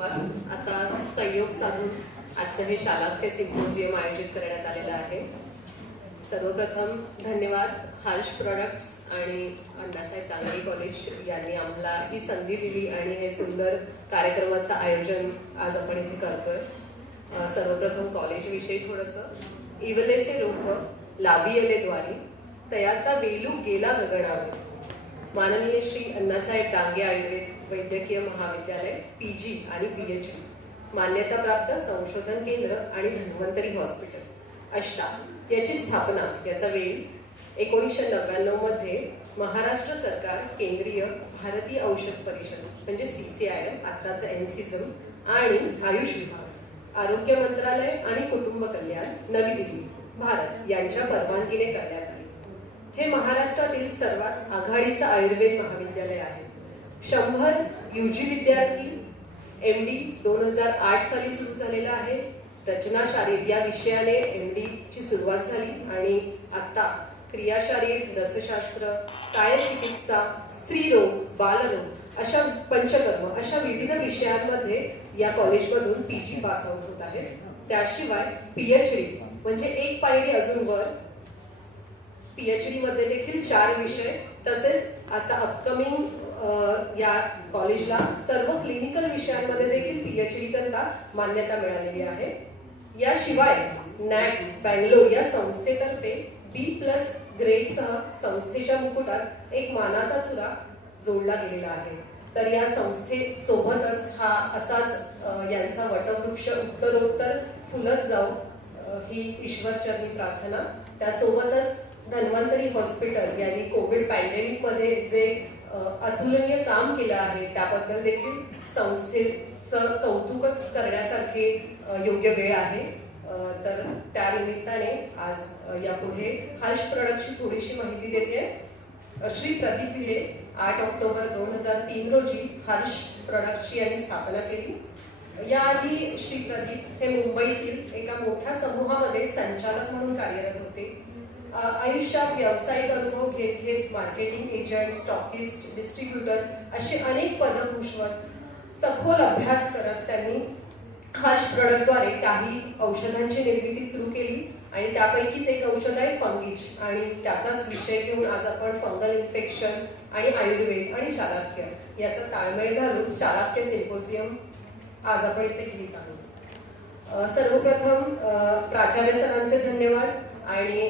असा संयोग साधून आजचं हे शालाक्य सिम्पोजियम आयोजित करण्यात आलेलं आहे. सर्वप्रथम धन्यवाद हर्ष प्रोडक्ट्स आणि अण्णासाहेब डांगे कॉलेज यांनी आम्हाला ही संधी दिली आणि हे सुंदर कार्यक्रमाचं आयोजन आज आपण इथे करतोय. सर्वप्रथम कॉलेजविषयी थोडंसं इवलेसे रोप लाभियले द्वारी तयाचा वेलू गेला गगनावर. माननीय श्री अण्णासाहेब डांगे आयुर्वेद वैद्यकीय महाविद्यालय PG आणि PhD मान्यताप्राप्त संशोधन केंद्र आणि धन्वंतरी हॉस्पिटल अष्टा याची स्थापना याचा वेळ 1999 मध्ये महाराष्ट्र सरकार केंद्रीय भारतीय औषध परिषद म्हणजे CCIM आत्ताचं NCSM आणि आयुष विभाग आरोग्य मंत्रालय आणि कुटुंब कल्याण नवी दिल्ली भारत यांच्या परवानगीने करण्यात आले. हे महाराष्ट्रातील सर्वात आघाडीचं आयुर्वेद महाविद्यालय आहे. 100 UG विद्यार्थी MD 2008 साली सुरू झालेला आहे. रचना शारीर या विषयाने MD ची सुरुवात झाली आणि आता क्रियाशारीर रसशास्त्र कायचिकित्सा स्त्रीरोग बालरोग अशा पंचकर्म अशा विविध विषयांमध्ये या कॉलेजमधून PG पास आउट होत आहे. त्याशिवाय PhD म्हणजे एक पायरी अजून वर PhD मध्ये देखील 4 विषय तसेच आता अपकमिंग या कॉलेजला सर्व क्लिनिकल विषयांमध्ये देखील PhD करता मान्यता मिळालेली आहे. याशिवाय NAT बँगलोर या संस्थेतर्फे B+ ग्रेडसह संस्थेच्या मुकुटात एक मानाचा तुरा जोडला गेलेला आहे. तर या संस्थेसोबतच हा असाच यांचा वटवृक्ष उत्तरोत्तर फुलत जाऊ ही ईश्वरचरणी प्रार्थना. त्यासोबतच धन्वंतरी हॉस्पिटल यांनी कोविड पॅन्डेमिक मध्ये जे अतुलनीय काम केलं आहे त्याबद्दल देखील संस्थेचं कौतुकच करण्यासारखे योग्य वेळ आहे. तर त्या निमित्ताने आज यापुढे हर्ष प्रोडक्टची थोडीशी माहिती देते. श्री प्रदीप भिडे 8 ऑक्टोबर 2003 रोजी हर्ष प्रोडक्टची यांनी स्थापना केली. याआधी श्री प्रदीप हे मुंबईतील एका मोठ्या समूहामध्ये संचालक म्हणून कार्यरत होते. आयुष्यात व्यावसायिक अनुभव घेत घेत मार्केटिंग एजंट स्टॉकिस्ट डिस्ट्रीब्युटर असे अनेक पदं भूषवत सखोल अभ्यास करत त्यांनी हर्ष प्रोडक्टद्वारे काही औषधांची निर्मिती सुरू केली आणि त्यापैकीच एक औषध आहे फंगिश आणि त्याचाच विषय घेऊन आज आपण फंगल इन्फेक्शन आणि आयुर्वेद आणि शालाक्य याचा ताळमेळ घालून शालाक्य सिम्पोजियम आज आपण इथे घेत आहोत. सर्वप्रथम प्राचार्य सरांचे धन्यवाद आणि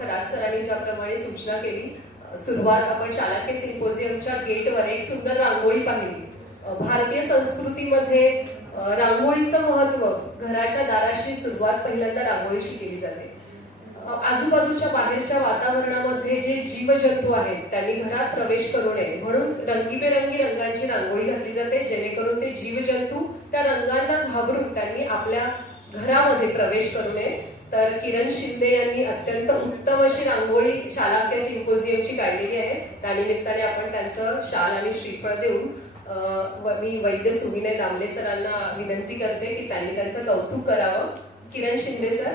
खरात सरांनी ज्याप्रमाणे सूचना केली सुरुवात आपण शालाक्य सिम्पोजियमच्या गेटवर एक सुंदर रांगोळी पाहिली. भारतीय संस्कृतीमध्ये रांगोळीचं महत्व घराच्या दाराशी सुरुवात पहिल्यांदा रांगोळीशी केली जाते. आजूबाजूच्या बाहेरच्या वातावरणामध्ये जे जीवजंतू आहेत त्यांनी घरात प्रवेश करू नये म्हणून रंगीबेरंगी रंगांची रांगोळी घातली जाते जेणेकरून ते जीवजंतू त्या रंगांना घाबरून त्यांनी आपल्या घरामध्ये प्रवेश करू नये. तर किरण शिंदे यांनी अत्यंत उत्तम अशी रांगोळी शालाक्य सिम्पोजियमची काढलेली आहे. त्यानिमित्ताने आपण त्यांचं शाल आणि श्रीफळ देऊन मी वैद्य सुविनय दामले सरांना विनंती करते की त्यांनी त्यांचं कौतुक करावं. किरण शिंदे सर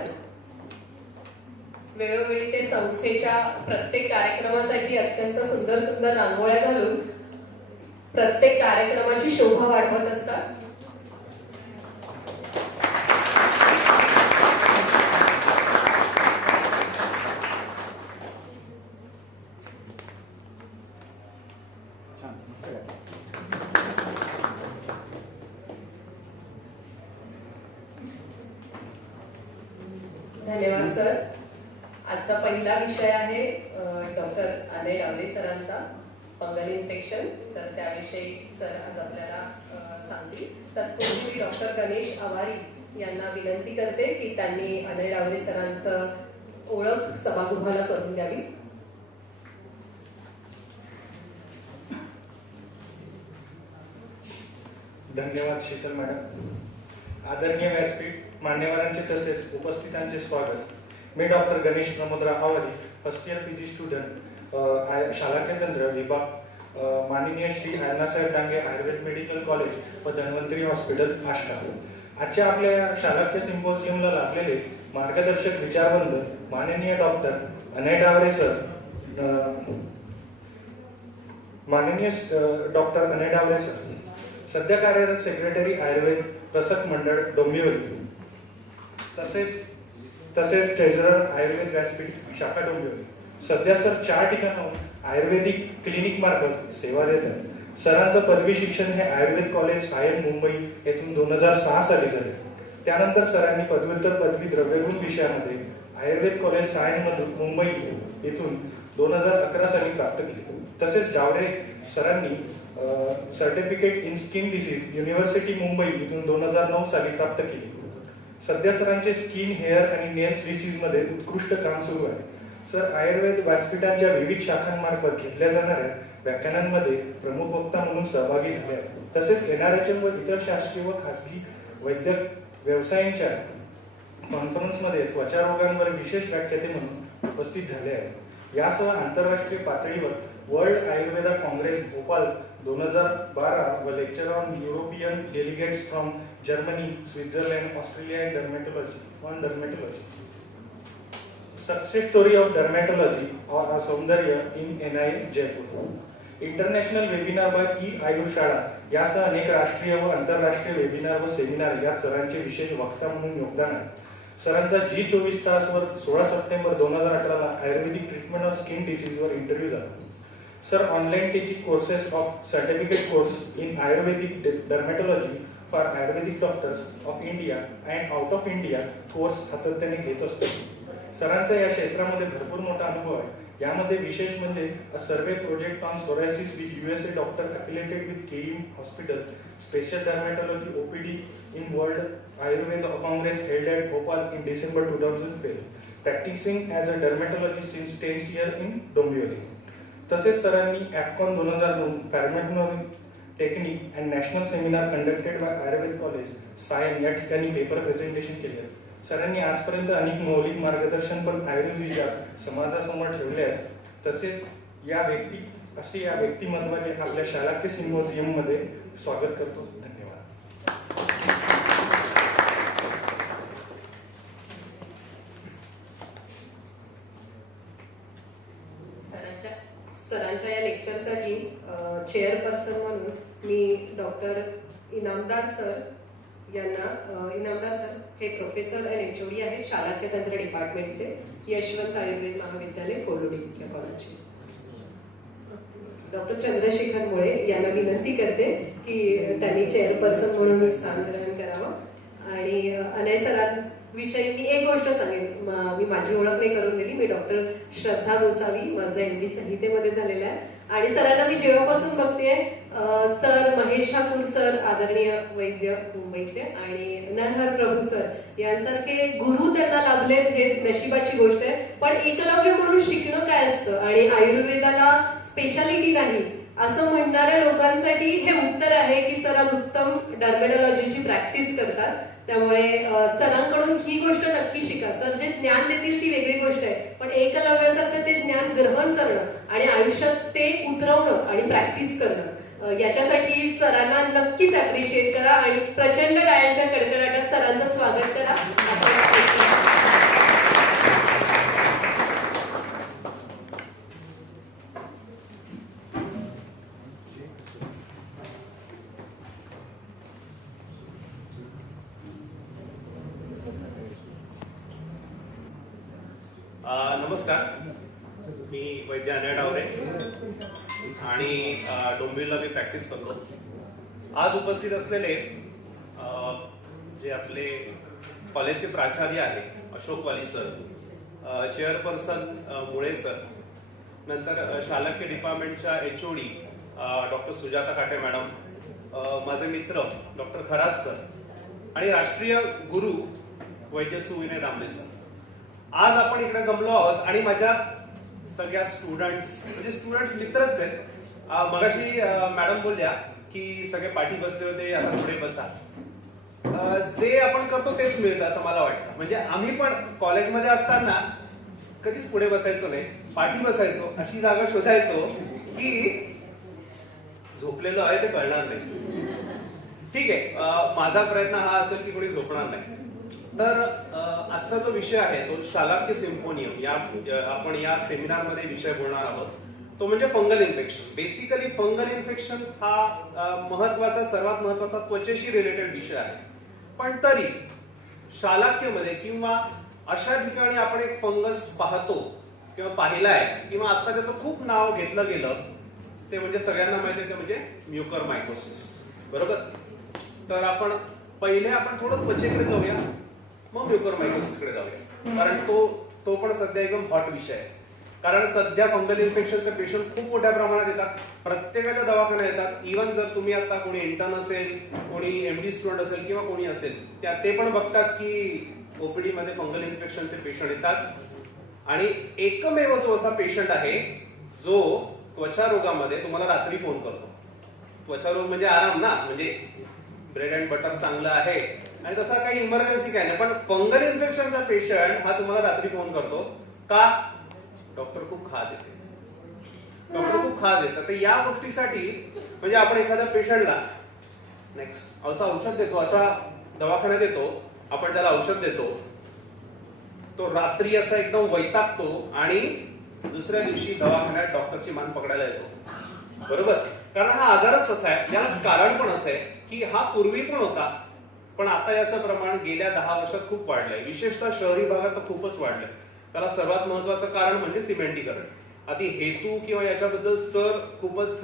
वेळोवेळी ते संस्थेच्या प्रत्येक कार्यक्रमासाठी अत्यंत सुंदर सुंदर रांगोळ्या घालून प्रत्येक कार्यक्रमाची शोभा वाढवत असतात. धन्यवाद सर. आजचा पहिला विषय आहे डॉक्टर अनय डावरे सरांचा फंगल इन्फेक्शन. तर त्याविषयी सर आज आपल्याला सांगतील. तत्पूर्वी मी डॉक्टर गणेश आवारी यांना विनंती करते की त्यांनी अनय डावरे सरांचं ओळख सभागृहाला करून द्यावी. धन्यवाद शीतल मॅडम. आदरणीय व्यासपीठ मान्यवरांचे तसेच उपस्थितांचे स्वागत. मी doctor Ganesh Pramodrao Awari first year PG student शालाक्य तंत्र विभाग माननीय श्री अण्णासाहेब डांगे आयुर्वेद मेडिकल कॉलेज व धन्वंतरी हॉस्पिटल आष्टा. आजच्या आपल्या शालाक्य सिम्पोजियमला लागलेले मार्गदर्शक विचारवंत माननीय डॉक्टर अनय डावरे सर माननीय डॉक्टर अनय डावरे सर सध्या कार्यरत सेक्रेटरी आयुर्वेद प्रसक मंडळ डोंबिवली, तसेच ट्रेझरर आयुर्वेद व्यासपीठ शाखा डोंबिवली. सध्या सर 4 ठिकाणाहून आयुर्वेदिक क्लिनिक मार्फत सेवा देतात. सरांचं पदवी शिक्षण हे आयुर्वेद कॉलेज सायन मुंबई येथून 2006 साली झाले. त्यानंतर सरांनी पदव्युत्तर पदवी द्रव्यगुण विषयामध्ये आयुर्वेद कॉलेज सायन मधून मुंबई येथून 2011 साली प्राप्त केली. तसेच गावडे सरांनी certificate in skin disease university Mumbai इथून 2009 साली प्राप्त केली. सध्या सरांचे स्किन, हेअर आणि नेल्स डिसीज मध्ये उत्कृष्ट काम सुरू आहे. सर आयुर्वेद व्यासपीठांच्या विविध शाखांमार्फत घेतल्या जाणाऱ्या व्याख्यानांमध्ये प्रमुख वक्ता म्हणून सहभागी झाले आहेत. तसेच NRHM व इतर शासकीय व खासगी वैद्यक व्यवसायांच्या कॉन्फरन्समध्ये त्वचा रोगांवर विशेष व्याख्याते म्हणून उपस्थित झाले आहेत. यासह आंतरराष्ट्रीय पातळीवर वर्ल्ड आयुर्वेदा काँग्रेस भोपाळ 2012 व lecture on European delegates from Germany, Switzerland, Australia on dermatology. Success story of dermatology और सौंदर्य in NI Jaipur. International webinar by Ayurshala यासह अनेक राष्ट्रीय व आंतरराष्ट्रीय वेबिनार व सेमिनार यात सरांचे विशेष वक्ता म्हणून योगदान आहे. सरांचा G24 तासवर 16 सप्टेंबर 2018 ला आयुर्वेदिक ट्रीटमेंट ऑफ स्किन डिसीजवर इंटरव्ह्यू झाला. Sir online teaching courses of certificate course in Ayurvedic dermatology for Ayurvedic doctors of India and out of India course सातत्याने घेत असतात. सरांचा या क्षेत्रामध्ये भरपूर मोठा अनुभव आहे. यामध्ये विशेष म्हणजे survey project on psoriasis with USA doctor affiliated with KEM hospital, special dermatology OPD in world Ayurveda Congress held at Bhopal in December 2012, practising as a dermatologist since 10 years in Dombivli. तसेच सरांनी APCON 2009 pharmaconomy technique and national seminar conducted by Ayurveda college Sion या ठिकाणी paper presentation केले. सरांनी आजपर्यंत अनेक मौलिक मार्गदर्शन पण आयुर्वेदात समाजासमोर ठेवले आहेत. तसेच या व्यक्तिमत्वाचे आपल्या शालाक्य सिम्पोजियम मध्ये स्वागत करतो. धन्यवाद. सरांच्या या लेक्चरसाठी चेअरपर्सन म्हणून मी डॉक्टर इनामदार सर हे प्रोफेसर अँड HOD आहेत शालाक्य तंत्र डिपार्टमेंटचे, यशवंत आयुर्वेद महाविद्यालय कोल्हापूर या कॉलेजचे. डॉक्टर चंद्रशेखर मुळे यांना विनंती करते की त्यांनी चेअरपर्सन म्हणून स्थान ग्रहण करावं. आणि अनय सरांविषयी मी एक गोष्ट सांगेन. मी माझी ओळख नाही करून दिली. मी डॉक्टर श्रद्धा गोसावी, माझं MD संहितेमध्ये झालेलं आहे. आणि सरांना मी जेव्हापासून बघतेय, सर महेश ठाकूर सर आदरणीय वैद्य मुंबईचे आणि नरहर प्रभू सर यांसारखे गुरु त्यांना लाभलेत हे नशिबाची गोष्ट आहे. पण एकलव्य म्हणून शिकणं काय असतं आणि आयुर्वेदाला स्पेशालिटी नाही असं म्हणणाऱ्या लोकांसाठी हे उत्तर आहे की सर आज उत्तम डर्मेटोलॉजीची प्रॅक्टिस करतात. त्यामुळे सरांकडून ही गोष्ट नक्की शिका. सर जे ज्ञान देतील ती वेगळी गोष्ट आहे, पण एकलव्यासारखं ते ज्ञान ग्रहण करणं आणि आयुष्यात ते उतरवणं आणि प्रॅक्टिस करणं, याच्यासाठी सरांना नक्कीच अप्रिशिएट करा आणि प्रचंड टाळ्यांच्या कडकडाटात सरांचं स्वागत करा. नमस्कार, मी वैद्य अनय डावरे आणि डोंबिवलीला मी प्रॅक्टिस करतो. आज उपस्थित असलेले जे आपले कॉलेजचे प्राचार्य आहे अशोक वाली सर, चेअरपर्सन मुळे सर, नंतर शालाक्य डिपार्टमेंटच्या HOD डॉक्टर सुजाता काटे मॅडम, माझे मित्र डॉक्टर खरास सर आणि राष्ट्रीय गुरु वैद्य सुविनय दामले सर. आज आपण इकडे जमलो आहोत आणि माझ्या सगळ्या स्टुडंट्स मित्रच आहेत. मगाशी मॅडम बोलल्या की सगळे पाठी बसले होते, आता पुढे बसा. जे आपण करतो तेच मिळतं असं मला वाटतं. म्हणजे आम्ही पण कॉलेजमध्ये असताना कधीच पुढे बसायचो नाही, पाठी बसायचो, अशी जागा शोधायचो की झोपलेलो आहे ते कळणार नाही. ठीक आहे, माझा प्रयत्न हा असेल की कोणी झोपणार नाही. तर आजचा जो विषय आहे तो शालाक्य सिम्पोनियम, आपण या सेमिनार मध्ये विषय बोलणार आहोत. तो म्हणजे fungal infection. Basically fungal infection हा सर्वात महत्वाचा त्वचेशी रिलेटेड विषय आहे. पण तरी शालाक्यमध्ये किंवा अशा ठिकाणी आपण एक फंगस पाहतो किंवा पाहिलाय किंवा आता त्याचं खूप नाव घेतलं गेलं ते म्हणजे सगळ्यांना माहिती आहे, ते म्हणजे म्युकरमायकोसिस. बरोबर. तर आपण थोडं त्वचेकडे जाऊया, मग म्युकरमायकोसिस कडे जाऊया, कारण तो पण सध्या एकदम हॉट विषय आहे. कारण सध्या फंगल इन्फेक्शनचे पेशंट खूप मोठ्या प्रमाणात येतात, प्रत्येकाच्या दवाखान्यात येतात. इव्हन जर तुम्ही आता कोणी इंटर्न असेल, कोणी एमडी स्टुडंट असेल किंवा कोणी असेल, ते पण बघतात की ओपीडी मध्ये फंगल इन्फेक्शनचे पेशंट येतात. आणि एकमेव जो असा पेशंट आहे जो त्वचा रोगामध्ये तुम्हाला रात्री फोन करतो. त्वचा रोग म्हणजे आराम ना, म्हणजे ब्रेड अँड बटर चांगलं आहे आणि तसा काही इमर्जन्सी काय नाही, पण फंगल इन्फेक्शनचा पेशंट हा तुम्हाला रात्री फोन करतो का? डॉक्टर खूप खाज येते. तर या गोष्टीसाठी म्हणजे आपण एखाद्या पेशंटला नेक्स्ट असं औषध देतो, अशा दवाखान्यात येतो, आपण त्याला औषध देतो, तो रात्री असा एकदम वैतागतो आणि दुसऱ्या दिवशी दवाखान्यात डॉक्टरची मान पकडायला येतो. बरोबर. कारण हा आजारच तसा आहे. याला कारण पण असं आहे की हा पूर्वी पण होता, पण आता याचं प्रमाण गेल्या 10 वर्षात खूप वाढलंय, विशेषतः शहरी भागात तर खूपच वाढलंय. त्याला सर्वात महत्वाचं कारण म्हणजे सिमेंटीकरण. आधी हेतू किंवा याच्याबद्दल सर खूपच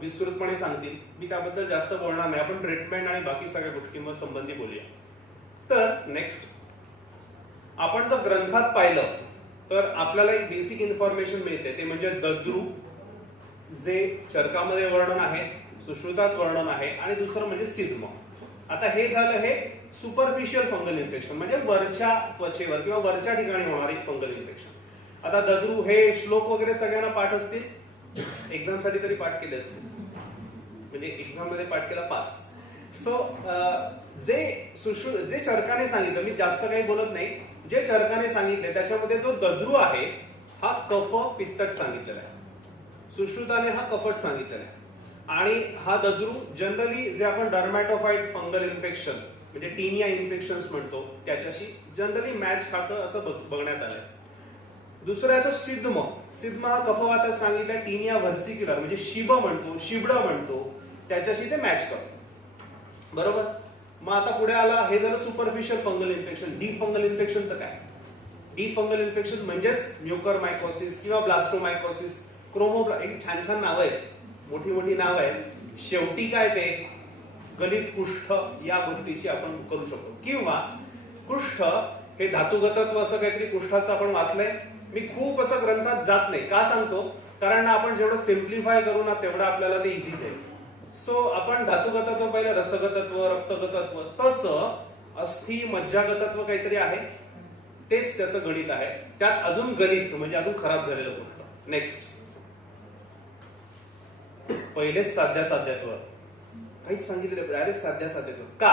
विस्तृतपणे सांगतील, मी त्याबद्दल जास्त बोलणार नाही. आपण ट्रीटमेंट आणि बाकी सगळ्या गोष्टींवर संबंधी बोलूया. तर नेक्स्ट आपण जर ग्रंथात पाहिलं तर आपल्याला एक बेसिक इन्फॉर्मेशन मिळते, ते म्हणजे दद्रू, जे चरकामध्ये वर्णन आहे, सुश्रुतात वर्णन आहे, आणि दुसरं म्हणजे सिद्म. आता हे झालं हे सुपरफिशियल फंगल इन्फेक्शन, म्हणजे वरच्या त्वचेवर किंवा वरच्या ठिकाणी होणारी फंगल इन्फेक्शन. आता दद्रू हे श्लोक वगैरे सगळ्यांना पाठ असतील, एक्झाम साठी तरी पाठ केले असतील, म्हणजे एक्झाम मध्ये पाठ केला पास. सो जे चरकाने सांगितलं, मी जास्त काही बोलत नाही, जे चरकाने सांगितले त्याच्यामध्ये जो दद्रू आहे हा कफ पित्तच सांगितलेला आहे, सुश्रुताने हा कफट सांगितलेला आहे. आणि हा दद्रू जनरली जे आपण डर्मॅटोफाइट फंगल इन्फेक्शन म्हणजे टीनिया इन्फेक्शन्स म्हणतो त्याच्याशी जनरली मॅच खातं असं बघण्यात आलंय. दुसरा आहे तो सिद्म. सिद्म हा कफवातच सांगितलाय, टीनिया व्हर्सिक्युलर म्हणजे शिबड म्हणतो त्याच्याशी ते मॅच करतो. बरोबर. मग आता पुढे आला, हे झालं superficial fungal infection. Deep fungal इन्फेक्शनचं काय? डीप फंगल इन्फेक्शन म्हणजेच म्युकरमायकोसिस किंवा ब्लास्टोमायकोसिस, एक छान छान नाव आहेत, मोठी नाव आहेत. शेवटी काय ते गलित कुष्ठ या गोष्टीशी आपण करू शकतो. किंवा कुष्ठ हे धातुगतत्व असं काहीतरी कुष्ठाचं आपण वाचलंय. मी खूप असं ग्रंथात जात नाही, का सांगतो? कारण आपण जेवढं सिम्प्लिफाय करू ना तेवढं आपल्याला ते इझीच आहे. सो आपण धातुगतत्व पाहिलं, रसगतत्व, रक्तगतत्व, तसं अस्थि मज्जागतत्व काहीतरी आहे, तेच त्याचं गणित आहे. त्यात अजून गणित म्हणजे अजून खराब झालेलं कुष्ठ. नेक्स्ट पहिलेच साध्यात्व काहीच सांगितलं, डायरेक्ट साध्यात्व का?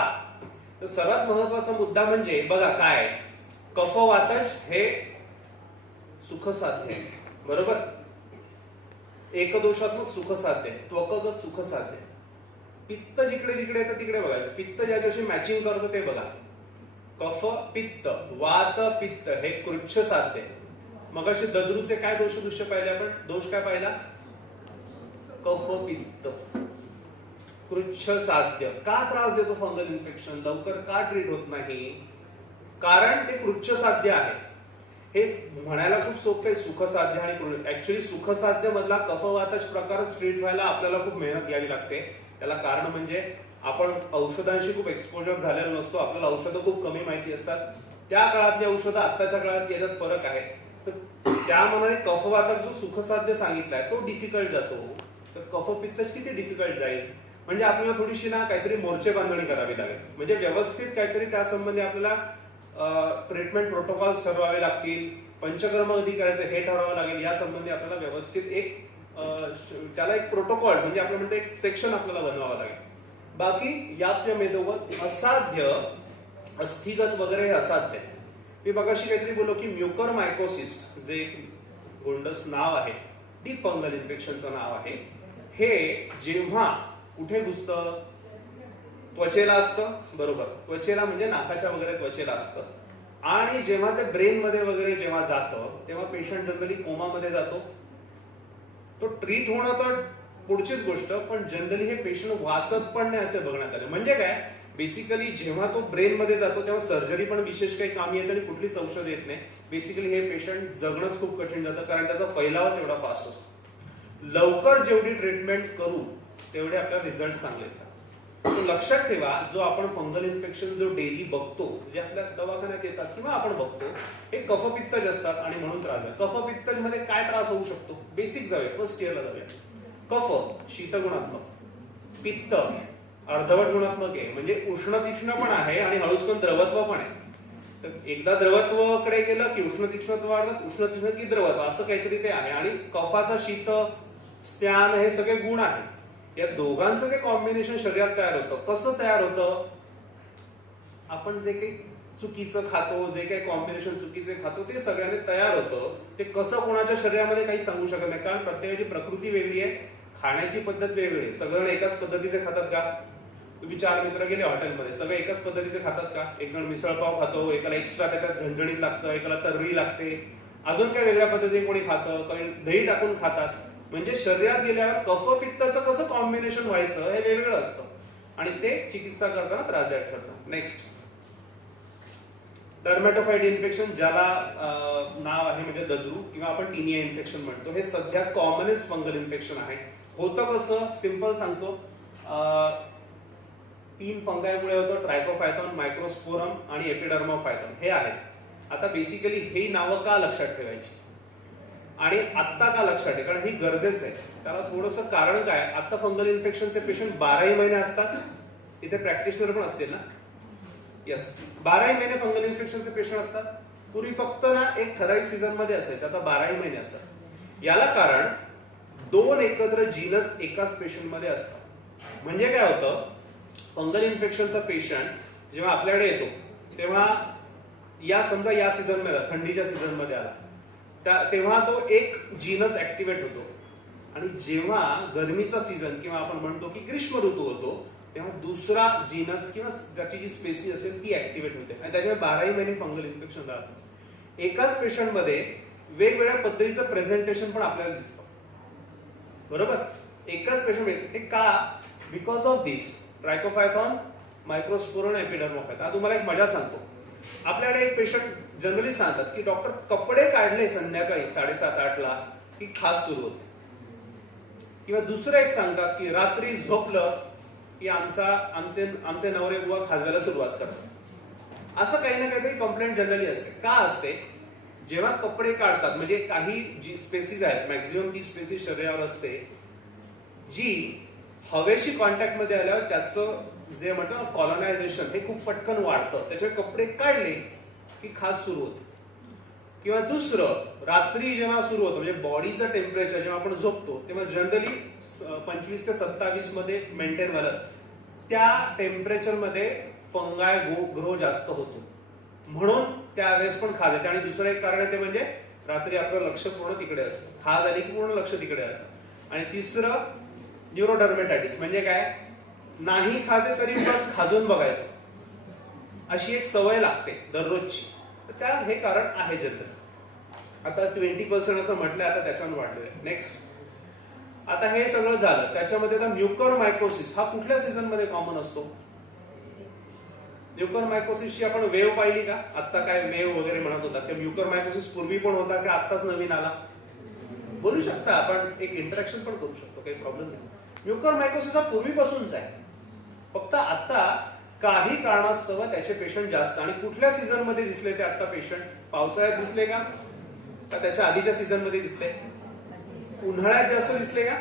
तर सर्वात महत्वाचा मुद्दा म्हणजे बघा काय, कफवातच हे सुखसाध्य आहे. बरोबर. एकदोषात्मक सुखसाध्य, त्वकगत सुखसाध्य. पित्त जिकडे जिकडे येतं तिकडे बघायचं, पित्त ज्याच्याशी मॅचिंग करतो ते बघा. कफ पित्त, वात पित्त हे कृच्छ साध्य. मग असे दद्रूचे काय दोष दृश्य पाहिले आपण? दोष काय पाहिला? कफ पित्त कृच्छ साध्य. का त्रास देतो फंगल इन्फेक्शन? लवकर का ट्रीट होत नाही? कारण ते कृच्छ साध्य आहे. हे म्हणायला खूप सोपं आहे, सुखसाध्य आणि ऍक्च्युअली सुखसाध्य मधला कफवातच प्रकारच ट्रीट व्हायला आपल्याला खूप मेहनत घ्यावी लागते. त्याला कारण म्हणजे आपण औषधांशी खूप एक्सपोजर झालेला नसतो, आपल्याला औषधं खूप कमी माहिती असतात. त्या काळातली औषधं आत्ताच्या काळात याच्यात फरक आहे. त्या मनाने कफवातात जो सुखसाध्य सांगितलाय तो डिफिकल्ट जातो, तर कफपित्तच किती डिफिकल्ट जाईल. म्हणजे आपल्याला थोडीशी ना काहीतरी मोर्चे बांधणी करावी लागेल, म्हणजे व्यवस्थित काहीतरी त्यासंबंधी आपल्याला ट्रीटमेंट प्रोटोकॉल्स ठरवावे लागतील, पंचकर्म कधी करायचं हे ठरवावं लागेल. या संबंधी आपल्याला व्यवस्थित एक त्याला एक प्रोटोकॉल म्हणजे आपलं म्हणतो एक सेक्शन आपल्याला बनवावं लागेल. बाकी याप्य मेदोवत असाध्य, अस्थिगत वगैरे हे असाध्य. मी मगाशी काहीतरी बोललो की म्युकरमायकोसिस जे गोंडस नाव आहे, डीप फंगल इन्फेक्शनचं नाव आहे, हे जेव्हा कुठे घुसतं? त्वचेला असतं. बरोबर. त्वचेला म्हणजे नाकाच्या वगैरे त्वचेला असतं. आणि जेव्हा ते ब्रेन मध्ये वगैरे जेव्हा जातं तेव्हा पेशंट जनरली कोमामध्ये जातो. तो ट्रीट होणं तर पुढचीच गोष्ट, पण जनरली हे पेशंट वाचत पण नाही असे बघण्यात आले. म्हणजे काय, बेसिकली जेव्हा तो ब्रेन मध्ये जातो तेव्हा सर्जरी पण विशेष काही कामी येत आणि कुठलीच औषध येत नाही. बेसिकली हे पेशंट जगणंच खूप कठीण जातं, कारण त्याचा फैलावच एवढा फास्ट असतो. लवकर जेवढी ट्रीटमेंट करू तेवढे आपल्याला रिझल्ट चांगले येतात. तो लक्षात ठेवा, जो आपण फंगल इन्फेक्शन जो डेली बघतो, जे आपल्या दवाखान्यात येतात किंवा आपण बघतो, हे कफपित्तज असतात आणि म्हणून त्रास होतो. कफपित्तज मध्ये काय त्रास होऊ शकतो? बेसिक जाऊया, फर्स्ट इयरला जाऊया. कफ शीतगुणात्मक, पित्त अर्धवट गुणात्मक आहे, म्हणजे उष्ण तीक्ष्ण पण आहे आणि हळूचकन द्रवत्व पण आहे. तर एकदा द्रवत्वाकडे गेलं की उष्ण तीक्ष्णत्व वाढतात, उष्ण तीक्ष्ण की द्रवत्व, असं काहीतरी ते आहे. आणि कफाचा शीत, स्त्यान हे सगळे गुण आहेत. या दोघांचं जे कॉम्बिनेशन शरीरात तयार होतं, कसं तयार होतं? आपण जे काही चुकीचं खातो, जे काही कॉम्बिनेशन चुकीचे खातो, ते सगळ्यांनी तयार होतं. ते कसं कोणाच्या शरीरामध्ये काही सांगू शकत नाही, कारण प्रत्येकाची प्रकृती वेगळी आहे, खाण्याची पद्धत वेगळी आहे. सगळं एकाच पद्धतीचे खातात का? तुम्ही 4 मित्र गेले हॉटेलमध्ये, सगळे एकाच पद्धतीचे खातात का? एक जण मिसळपाव खातो, एकाला एक्स्ट्रा त्याच्यात झणझणीत लागतं, एकाला तर्री लागते, अजून काही वेगळ्या पद्धतीने कोणी खातं, काही दही टाकून खातात. म्हणजे शरीरात गेल्यावर कफपित्ताचं कसं कॉम्बिनेशन व्हायचं हे वेगवेगळं असतं आणि ते चिकित्सा करताना त्रासदायक ठरतं. नेक्स्ट, डर्मॅटोफाइट इन्फेक्शन, ज्याला नाव आहे म्हणजे दद्रू किंवा आपण टिनिया इन्फेक्शन म्हणतो. हे सध्या कॉमनेस्ट फंगल इन्फेक्शन आहे. होतं कसं? सिंपल सांगतो. 3 फंगाईमुळे होतं, ट्रायकोफायथॉन, मायक्रोस्पोरम आणि एपिडर्मोफायथॉन हे आहेत. आता बेसिकली हे नावं का लक्षात ठेवायची आणि आत्ता का लक्षात ठेवा? कारण ही गरजेचं आहे. त्याला थोडंसं कारण काय, आता फंगल इन्फेक्शनचे पेशंट 12ही महिने असतात. इथे प्रॅक्टिशनर पण असतील ना? यस, 12ही महिने फंगल इन्फेक्शनचे पेशंट असतात. पूर्वी फक्त ना एक ठराविक सीझन मध्ये असायचं, आता 12ही महिने असतात. याला कारण 2 एकत्र जीनस एकाच पेशंट मध्ये असतात. म्हणजे काय होतं, फंगल इन्फेक्शनचा पेशंट जेव्हा आपल्याकडे येतो तेव्हा समजा या सीझन मध्ये, थंडीच्या सीझन मध्ये आला, तेव्हा तो एक जीनस ऍक्टिव्हेट होतो. आणि जेव्हा गरमीचा सीझन किंवा आपण म्हणतो की ग्रीष्म ऋतू होतो, तेव्हा दुसरा जीनस किंवा त्याची जी स्पेसीज असेल ती ऍक्टिव्हेट होते आणि त्याच्यामुळे 12ही महिने फंगल इन्फेक्शन राहतं. एकाच पेशंट मध्ये वेगवेगळ्या पद्धतीचं प्रेझेंटेशन पण आपल्याला दिसतं, बरोबर? एकाच पेशंट मध्ये. हे का? बिकॉज ऑफ दिस ट्रायकोफायथॉन, मायक्रोस्पोरम, एपिडर्मोफायथॉन. आता तुम्हाला एक मजा सांगतो. आपल्याकडे एक पेशंट जनरली सांगतात की डॉक्टर कपडे काढले संध्याकाळी 7:30-8ला की खास सुरू होते. किंवा दुसरं एक सांगतात की रात्री झोपलं की आमचे नवरे बुवा खाजवायला सुरुवात करतात. असं काही ना काहीतरी कंप्लेंट जनरली असते. का असते? जेव्हा कपडे काढतात, म्हणजे काही जी स्पेसीज आहेत, मॅक्झिमम ती स्पेसीज शरीरावर असते जी हवेशी कॉन्टॅक्ट मध्ये आल्यावर त्याचं जे म्हणतो ना कॉलनायझेशन हे खूप पटकन वाढतं. त्याच्यामुळे कपडे काढले की खास सुरू होतं. किंवा दुसरं, रात्री जेव्हा सुरू होतं, म्हणजे बॉडीचं टेम्परेचर जेव्हा आपण झोपतो तेव्हा जनरली 25 ते 27 मध्ये मेंटेन व्हायला, त्या टेम्परेचर मध्ये फंगाय ग्रो जास्त होतो, म्हणून त्यावेळेस पण खाज येते. आणि दुसरं एक कारण आहे ते म्हणजे रात्री आपलं लक्ष पूर्ण तिकडे असतं, खाज आली की पूर्ण लक्ष तिकडे असतं. आणि तिसरं, न्यूरोडर्मेटायटिस, म्हणजे काय, नाही खाजे तरी बस खाजून बघायचं, अशी एक सवय लागते दररोजची. तर हे कारण आहे जनरल. आता 20% असं म्हटलं, आता त्याच्यावर वाढलेलं आहे. नेक्स्ट, आता हे सगळं झालं, त्याच्यामध्ये आता म्युकरमायकोसिस हा कुठल्या सीझन मध्ये कॉमन असतो? म्युकरमायकोसिसची आपण वेव पाहिली का? आता काय वेव वगैरे म्हणत होता, की म्युकरमायकोसिस पूर्वी पण होता की आत्ताच नवीन आला? बोलू शकता, आपण एक इंटरॅक्शन पण करू शकतो, काही प्रॉब्लेम नाही. म्युकरमायकोसिस हा पूर्वीपासूनच आहे, फक्त आता काही कारणास्तव त्याचे पेशंट जास्त. आणि कुठल्या सीझन मध्ये दिसले ते आता पेशंट? पावसाळ्यात दिसले का त्याच्या आधीच्या सीझन मध्ये दिसले? उन्हाळ्यात जास्त दिसले का?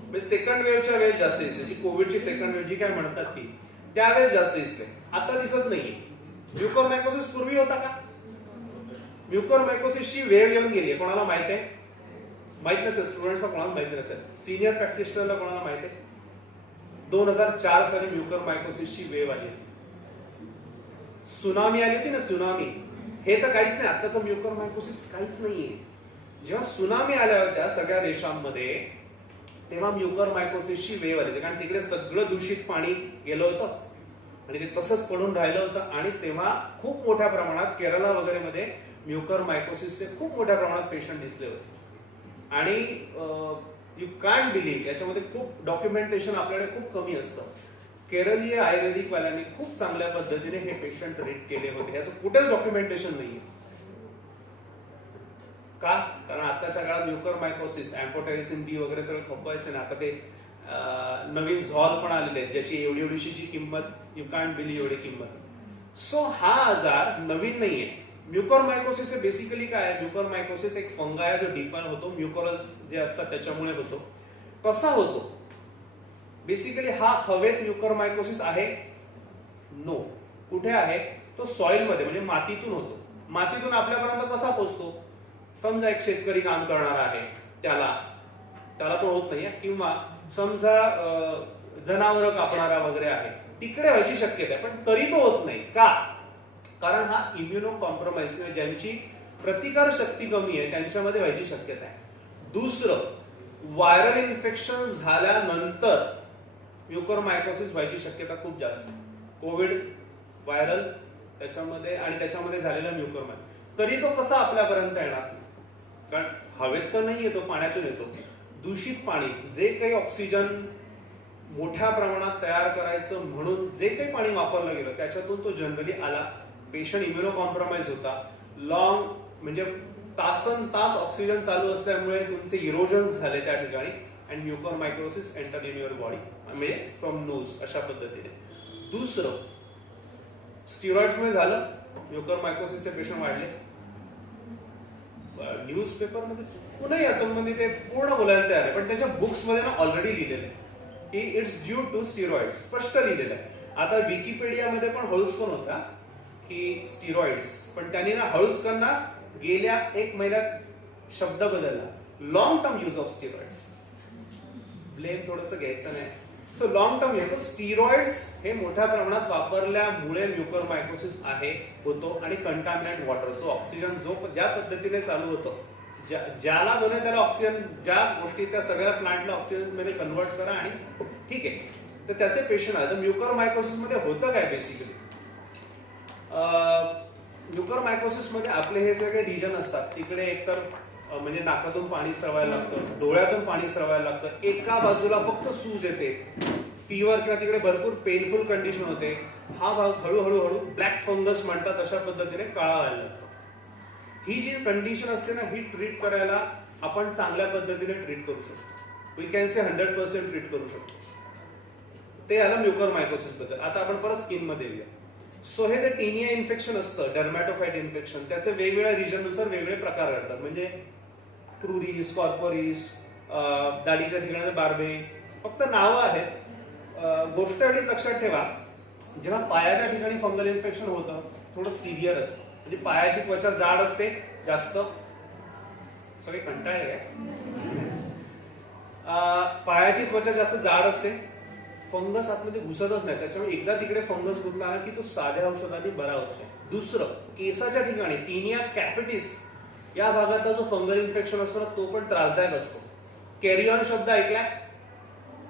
म्हणजे सेकंड वेव्हच्या वेळेस जास्त दिसले, जी कोविडची सेकंड वेव्ह जी काय म्हणतात ती, त्यावेळेस जास्त दिसले, आता दिसत नाहीये. म्युकरमायकोसिस पूर्वी होता का? म्युकरमायकोसिसची वेव्ह येऊन गेली आहे, कोणाला माहित आहे? माहित नसेल, स्टुडंट्सला कोणाला माहित नसेल, सिनियर प्रॅक्टिशनरला कोणाला माहित आहे? 2004 साली म्युकरमायकोसिसची वेव्ह आली, सुनामी आली होती ना, सुनामी. हे तर काहीच नाही, आताचं म्युकरमायकोसिस काहीच नाहीये. जेव्हा सुनामी आल्या होत्या सगळ्या देशांमध्ये, तेव्हा म्युकरमायकोसिसची वेव्ह आली होती, कारण तिकडे सगळं दूषित पाणी गेलं होतं आणि ते तसंच पडून राहिलं होतं. आणि तेव्हा खूप मोठ्या प्रमाणात केरला वगैरे मध्ये म्युकरमायकोसिसचे खूप मोठ्या प्रमाणात पेशंट दिसले होते. आणि यू कॅन्ट बिलीव्ह, याच्यामध्ये खूप डॉक्युमेंटेशन आपल्याकडे खूप कमी असतं. केरळीय आयुर्वेदिक वाल्यांनी खूप चांगल्या पद्धतीने हे पेशंट ट्रीट केले होते, याचं कुठेच डॉक्युमेंटेशन नाहीये. का? कारण आताच्या काळात म्युकरमायकोसिस, एम्फोटेरिसिन बी वगैरे सगळं खपवायचे ना, आता ते नवीन झॉल पण आलेले आहेत, ज्याची एवढी एवढीशी किंमत, यू कॅन्ट बिलीव्ह एवढी किंमत. सो हा आजार नवीन नाहीये. म्युकरमायकोसिस हे बेसिकली काय आहे? म्युकरमायकोसिस एक फंगाय जो डिपेंड होतो, म्युकोरल्स जे असतात त्याच्यामुळे होतो. कसा होतो? बेसिकली हा हवेत म्युकरमायकोसिस आहे? नो. कुठे आहे? तो सॉइल मध्ये म्हणजे मातीतून होतो. मातीतून आपल्यापर्यंत कसा पोहोचतो? समजा एक शेतकरी काम करणार आहे, त्याला पण होत नाही, किंवा समजा जनावर कापणारा वगैरे आहे, तिकडे व्हायची शक्यता आहे, पण तरी तो होत नाही. का? कारण हा इम्युनो कॉम्प्रोमाइज, ज्यांची प्रतिकार शक्ती कमी आहे त्यांच्यामध्ये व्हायची शक्यता आहे. दुसरं, व्हायरल इन्फेक्शन झाल्यानंतर म्युकरमायकोसिस व्हायची शक्यता खूप जास्त. कोविड व्हायरल त्याच्यामध्ये, आणि त्याच्यामध्ये झालेला म्युकरमायकोसिस, तरी तो कसा आपल्यापर्यंत येणार? कारण हवेत तर नाही येतो, पाण्यातून येतो. दूषित पाणी, जे काही ऑक्सिजन मोठ्या प्रमाणात तयार करायचं म्हणून जे काही पाणी वापरलं गेलं त्याच्यातून तो जनरली आला. पेशंट इम्युनो कॉम्प्रोमाइज होता. लॉंग म्हणजे तासन तास ऑक्सिजन चालू असल्यामुळे तुमचे इरोजन्स झाले त्या ठिकाणी, and mucormycosis enter in your body, म्हणजे फ्रॉम नोज, अशा पद्धतीने. दुसरं, स्टिरॉइड्समुळे झालं, म्युकरमायकोसिसचे पेशंट वाढले. न्यूजपेपर मध्ये चुकूनही यासंबंधी ते पूर्ण बोलायला तयार आहे, पण त्याच्या बुक्स मध्ये ना ऑलरेडी लिहिलेलं आहे की इट्स ड्यू टू स्टिरॉइड, स्पष्ट लिहिलेलं आहे. आता विकिपीडियामध्ये पण हळूचकन होता की स्टिरॉइड्स, पण त्यांनी ना हळूचकन गेल्या 1 महिन्यात शब्द बदलला, long term use of steroids. Blame थोडंसं घ्यायचं नाही. So long term use steroids हे मोठ्या प्रमाणात वापरल्यामुळे म्युकरमायकोसिस होतो, आणि कंटामिनेट वॉटर. सो ऑक्सिजन ज्या पद्धतीने चालू होतं, ज्याला बने त्याला ऑक्सिजन, ज्या गोष्टी त्या सगळ्या प्लांटला ऑक्सिजन मध्ये कन्वर्ट करा, आणि ठीक आहे. तर त्याचे पेशंट आहे. तर म्युकरमायकोसिस मध्ये होतं काय? बेसिकली म्युकरमायकोसिस मध्ये आपले हे सगळे रिजन असतात, तिकडे एकतर म्हणजे नाकातून पाणी स्रवायला लागतं, डोळ्यातून पाणी स्रवायला लागतं, एका बाजूला फक्त सूज येते, फीवर किंवा तिकडे भरपूर पेनफुल कंडिशन होते. हा भाग हळूहळू ब्लॅक फंगस म्हणतात अशा पद्धतीने काळा व्हायला लागतो. ही जी कंडिशन असते ना, ही ट्रीट करायला आपण चांगल्या पद्धतीने ट्रीट करू शकतो. वी कॅन से 100% ट्रीट करू शकतो. ते आलं म्युकरमायकोसिस बद्दल. आता आपण परत स्किन मध्ये येऊया. सो हे जे टीनिया इन्फेक्शन असतं, डर्मॅटोफाइट इन्फेक्शन, त्याचे वेगवेगळ्या रिजननुसार वेगवेगळे प्रकार घडतात. म्हणजे प्रुरिस, कॉर्पोरिस, दाढीच्या ठिकाणी बार्बे, फक्त नावं आहेत. गोष्ट एवढी लक्षात ठेवा, जेव्हा पायाच्या ठिकाणी फंगल इन्फेक्शन होतं थोडं सिव्हिअर असतं, म्हणजे पायाची त्वचा जाड असते जास्त. सगळे कंटाळले काय? पायाची त्वचा जास्त जाड असते, फंगस आतमध्ये घुसतच नाही, त्याच्यामुळे एकदा तिकडे फंगस घुसला ना की तो साध्या औषधांनी बरा होत नाही. दुसरं, केसाच्या ठिकाणी टीनिया कॅपिटिस या भागातला जो फंगल इन्फेक्शन असतो ना, तो पण त्रासदायक असतो. कॅरियॉन शब्द ऐकला?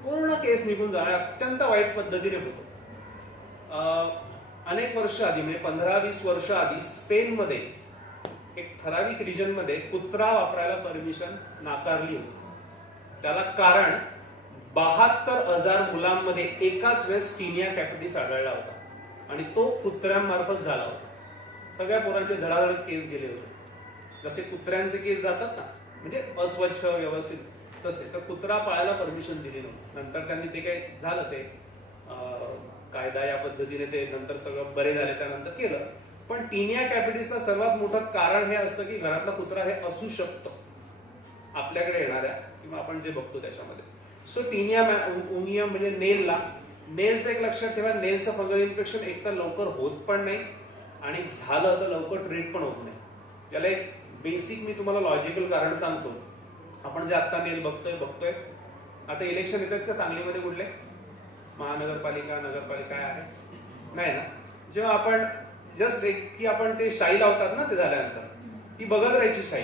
पूर्ण केस निघून जाणे अत्यंत वाईट पद्धतीने होतो. अनेक वर्ष आधी, म्हणजे 15-20 वर्ष आधी स्पेनमध्ये एक ठराविक रिजन मध्ये कुत्रा वापरायला परमिशन नाकारली होती. त्याला कारण 72,000 मुलांमध्ये एकाच वेळेस टीनिया कॅपिटिस आढळला होता, आणि तो कुत्र्यांमार्फत झाला होता. सगळ्या पोरांचे धडाधड केस गेले होते. जसे कुत्र्यांचे केस जातात ना, म्हणजे अस्वच्छ व्यवस्थित, तसे तर कुत्रा पाळायला परमिशन दिली नव्हती. नंतर त्यांनी ते काय झालं, ते कायदा या पद्धतीने ते नंतर सगळं बरे झाले, त्यानंतर केलं. पण टीनिया कॅपिटिसला सर्वात मोठं कारण हे असतं की घरातला कुत्रा हे असू शकतं आपल्याकडे येणाऱ्या, किंवा आपण जे बघतो त्याच्यामध्ये. सो टीनिया उमियम म्हणजे नेलचं एक लक्षात ठेवा, नेलचं फंगल इन्फेक्शन एकतर लवकर होत पण नाही, आणि झालं तर लवकर ट्रीट पण होत नाही. त्याला एक बेसिक मी तुम्हाला लॉजिकल कारण सांगतो. आपण जे आता नेल बघतोय, आता इलेक्शन येतात का सांगलीमध्ये? कुठले? महानगरपालिका, नगरपालिका आहे? नाही ना. जेव्हा आपण जस्ट एक की आपण ते शाई लावतात ना, ते झाल्यानंतर ती बघत राहायची शाई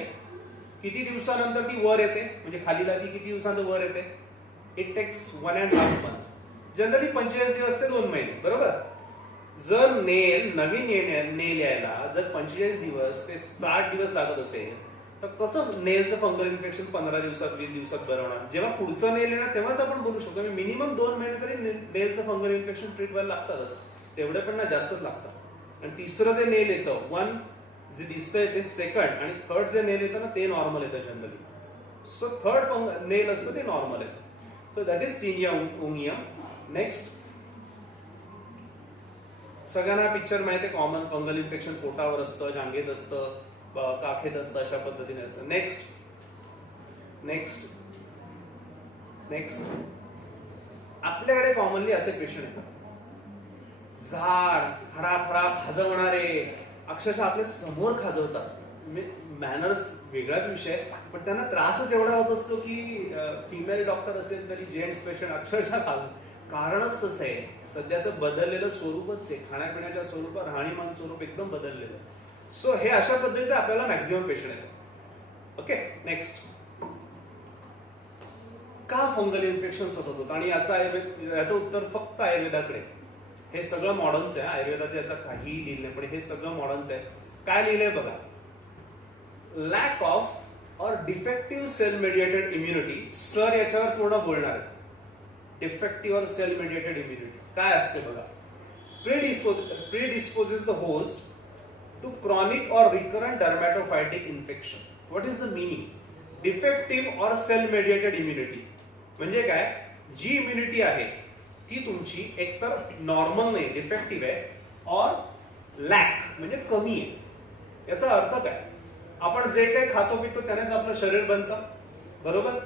किती दिवसानंतर ती वर येते, म्हणजे खालीला ती किती दिवसानंतर वर येते. इट टेक्स 1.5 month, जनरली 45 दिवस ते 2 महिने, बरोबर. जर नवीन नेल यायला जर 45 दिवस ते 60 दिवस लागत असेल, तर कसं नेलचं फंगल इन्फेक्शन 15 दिवसात 20 दिवसात बरं होणार? जेव्हा पुढचं नेल येणार तेव्हाच आपण बोलू शकतो. मिनिमम 2 महिने तरी नेलचं फंगल इन्फेक्शन ट्रीट व्हायला लागतातच. तेवढे पण ना जास्तच लागतात. आणि तिसरं जे नेल येतं, वन जे दिसतंय ते सेकंड, आणि थर्ड जे नेल येतं ना ते नॉर्मल येतं जनरली. सो थर्ड नेल असतं ते नॉर्मल येतं. So that is tinea unguium. Next, सगळ्यांना पिक्चर माहिती आहे, कॉमन फंगल इन्फेक्शन पोटावर असतं, जांघेत असतं, काखेत असतं, अशा पद्धतीने असतं. नेक्स्ट नेक्स्ट नेक्स्ट आपल्याकडे कॉमनली असे पेशंट येतात, झाड खरा खरा खाजवणारे, अक्षरशः आपल्या समोर खाजवतात. मॅनर्स वेगळाच विषय, पण त्यांना त्रासच एवढा होत असतो की फिमेल डॉक्टर असेल तरी जेंट्स पेशंट अक्षरशः कारणच तसं आहे. सध्याचं बदललेलं स्वरूपच आहे, खाण्यापिण्याच्या स्वरूपात राहणीमान स्वरूप एकदम बदललेलं. सो हे अशा पद्धतीचे आपल्याला मॅक्झिमम पेशंट येतात. ओके, नेक्स्ट, का फंगल इन्फेक्शन होत आणि याचं उत्तर फक्त आयुर्वेदाकडे. हे सगळं मॉडर्नच आहे, आयुर्वेदाचं याचा काहीही लिहिलं नाही, पण हे सगळं मॉडर्नच आहे. काय लिहिलंय बघा, lack of or defective cell mediated immunity. Sir याच्यावर पूर्ण बोलणार आहे. डिफेक्टिव्ह और सेल मेडिएटेड इम्युनिटी काय असते बघा. Predisposes the host to chronic और recurrent dermatophytic infection. What is the meaning? Defective और सेल मेडिएटेड इम्युनिटी म्हणजे काय, जी इम्युनिटी आहे ती तुमची एकतर नॉर्मल नाही, डिफेक्टिव्ह आहे, और लॅक म्हणजे कमी आहे. याचा अर्थ काय, आपण जे काही खातो पितो त्यानेच आपलं शरीर बनतं, बरोबर.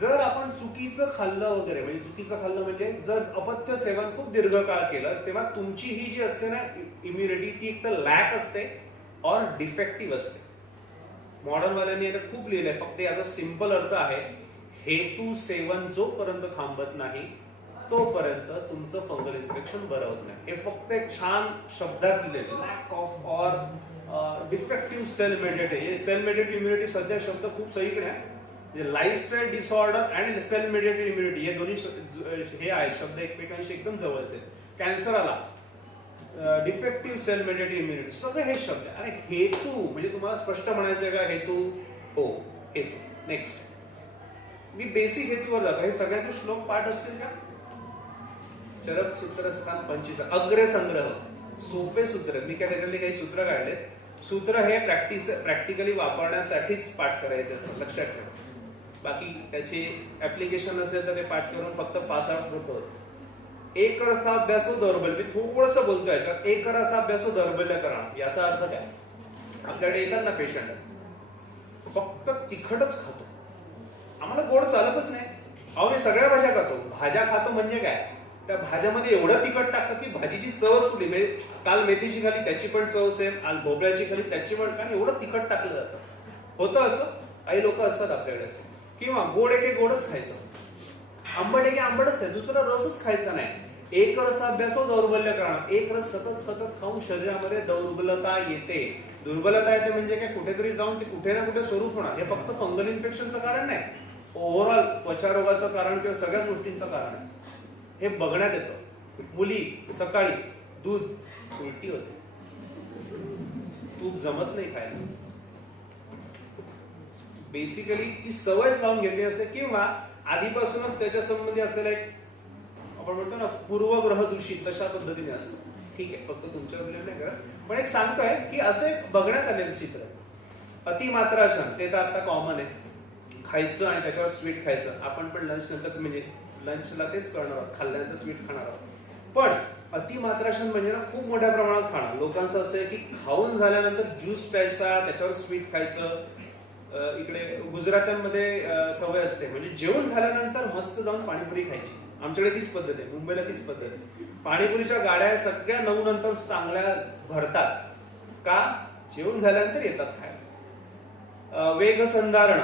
जर आपण चुकीचं खाल्लं वगैरे, म्हणजे चुकीचं खाल्लं म्हणजे जर अपथ्य सेवन खूप दीर्घकाळ केलं, तेव्हा तुमची ही जी असते ना इम्युनिटी, ती एक तर लॅक असते और डिफेक्टिव्ह असते. मॉडर्न वाल्यांनी खूप लिहिलंय, फक्त याचा सिंपल अर्थ आहे, हेतू सेवन जोपर्यंत थांबत नाही तोपर्यंत तुमचं फंगल इन्फेक्शन बरं होत नाही. हे फक्त एक छान शब्दात लिहिलेलं, lakh of or defective cell mediated. हे सेल मेडिएटेड इम्युनिटी सध्या शब्द खूप सहीकडे आहे. लाईफस्टाईल डिसऑर्डर आणि सेल मेडिएटेड इम्युनिटी हे दोन्ही हे आहे शब्द एकमेकांशी एकदम जवळचे आहेत. कॅन्सर आला, डिफेक्टिव्ह सेल मेडिएटेड इम्युनिटी, सगळे हे शब्द आहे. आणि हेतू म्हणजे तुम्हाला स्पष्ट म्हणायचंय का हेतू? हो, हेतू. नेक्स्ट, मी बेसिक हेतूवर जातो. हे सगळ्यांचे श्लोक पाठ असतील का? चरक सूत्रस्थान 25, अग्रे संग्रह, सोपे सूत्र. मी काय त्याच्यातले काही सूत्र काढले. सूत्र हे प्रॅक्टिकली वापरण्यासाठीच पाठ करायचे असतात, लक्षात ठेवा. बाकी त्याची ऍप्लिकेशन असेल तर ते पाठ करून फक्त पास आउट होतो. एक रसा अभ्यासो दौर्बल्य, मी थोडंसं बोलतो याच्यात. एक रसा अभ्यासो दौर्बल्य करणं याचा अर्थ काय, आपल्याकडे येतात ना पेशंट, फक्त तिखटच खातो, आम्हाला गोड चालतच नाही. अहो मी सगळ्या भाज्या खातो. भाज्या खातो म्हणजे काय, त्या भाज्यामध्ये एवढं तिखट टाकतं की भाजीची चवच कुठली. म्हणजे काल मेथीची खाली त्याची पण चव सेम, आज भोपळ्याची खाली त्याची पण, कारण एवढं तिखट टाकलं जातं. होतं असं, काही लोक असतात आपल्याकडे असे. किंवा गोड एके गोडच खायचं, आंबट एके आंबटच खायचं, दुसरा रसच खायचा नाही. एक रस अभ्यासो दौर्बल्य करणं. एक रस सतत सतत खाऊन शरीरामध्ये दुर्बलता येते. दुर्बलता येते म्हणजे काय, कुठेतरी जाऊन ते कुठे ना कुठे स्वरूप होणार. हे फक्त फंगल इन्फेक्शनचं कारण नाही, ओव्हरऑल त्वचा रोगाचं कारण किंवा सगळ्याच गोष्टींचं कारण आहे. हे बघण्यात येतं. मुली सकाळी दूध, उलटी होते, तूप जमत नाही खायला. बेसिकली ती सवयच लावून घेतली असते, किंवा आधीपासूनच त्याच्या संबंधी असलेला एक आपण म्हणतो ना पूर्वग्रह दूषित, तशा पद्धतीने असतं. ठीक आहे, फक्त तुमच्यावर नाही करत, पण एक सांगतोय की असे बघण्यात आलेलं चित्र. अतिमात्राशन ते तर आता कॉमन आहे, खायचं आणि त्याच्यावर स्वीट खायचं. आपण पण लंच नंतर म्हणजे लंचला तेच करणार आहोत, खाल्ल्यानंतर स्वीट खाणार आहोत. पण अतिमात्राशन म्हणजे ना खूप मोठ्या प्रमाणात खाणं. लोकांचं असं आहे की खाऊन झाल्यानंतर ज्यूस प्यायचा, त्याच्यावर स्वीट खायचं. इकडे गुजरात्यांमध्ये सवय असते, म्हणजे जेवण झाल्यानंतर मस्त जाऊन पाणीपुरी खायची. आमच्याकडे तीच पद्धत आहे, मुंबईला तीच पद्धत आहे. पाणीपुरीच्या गाड्या सगळ्या 9 नंतर चांगल्या भरतात. का? जेवण झाल्यानंतर येतात खायला. वेगसंधारण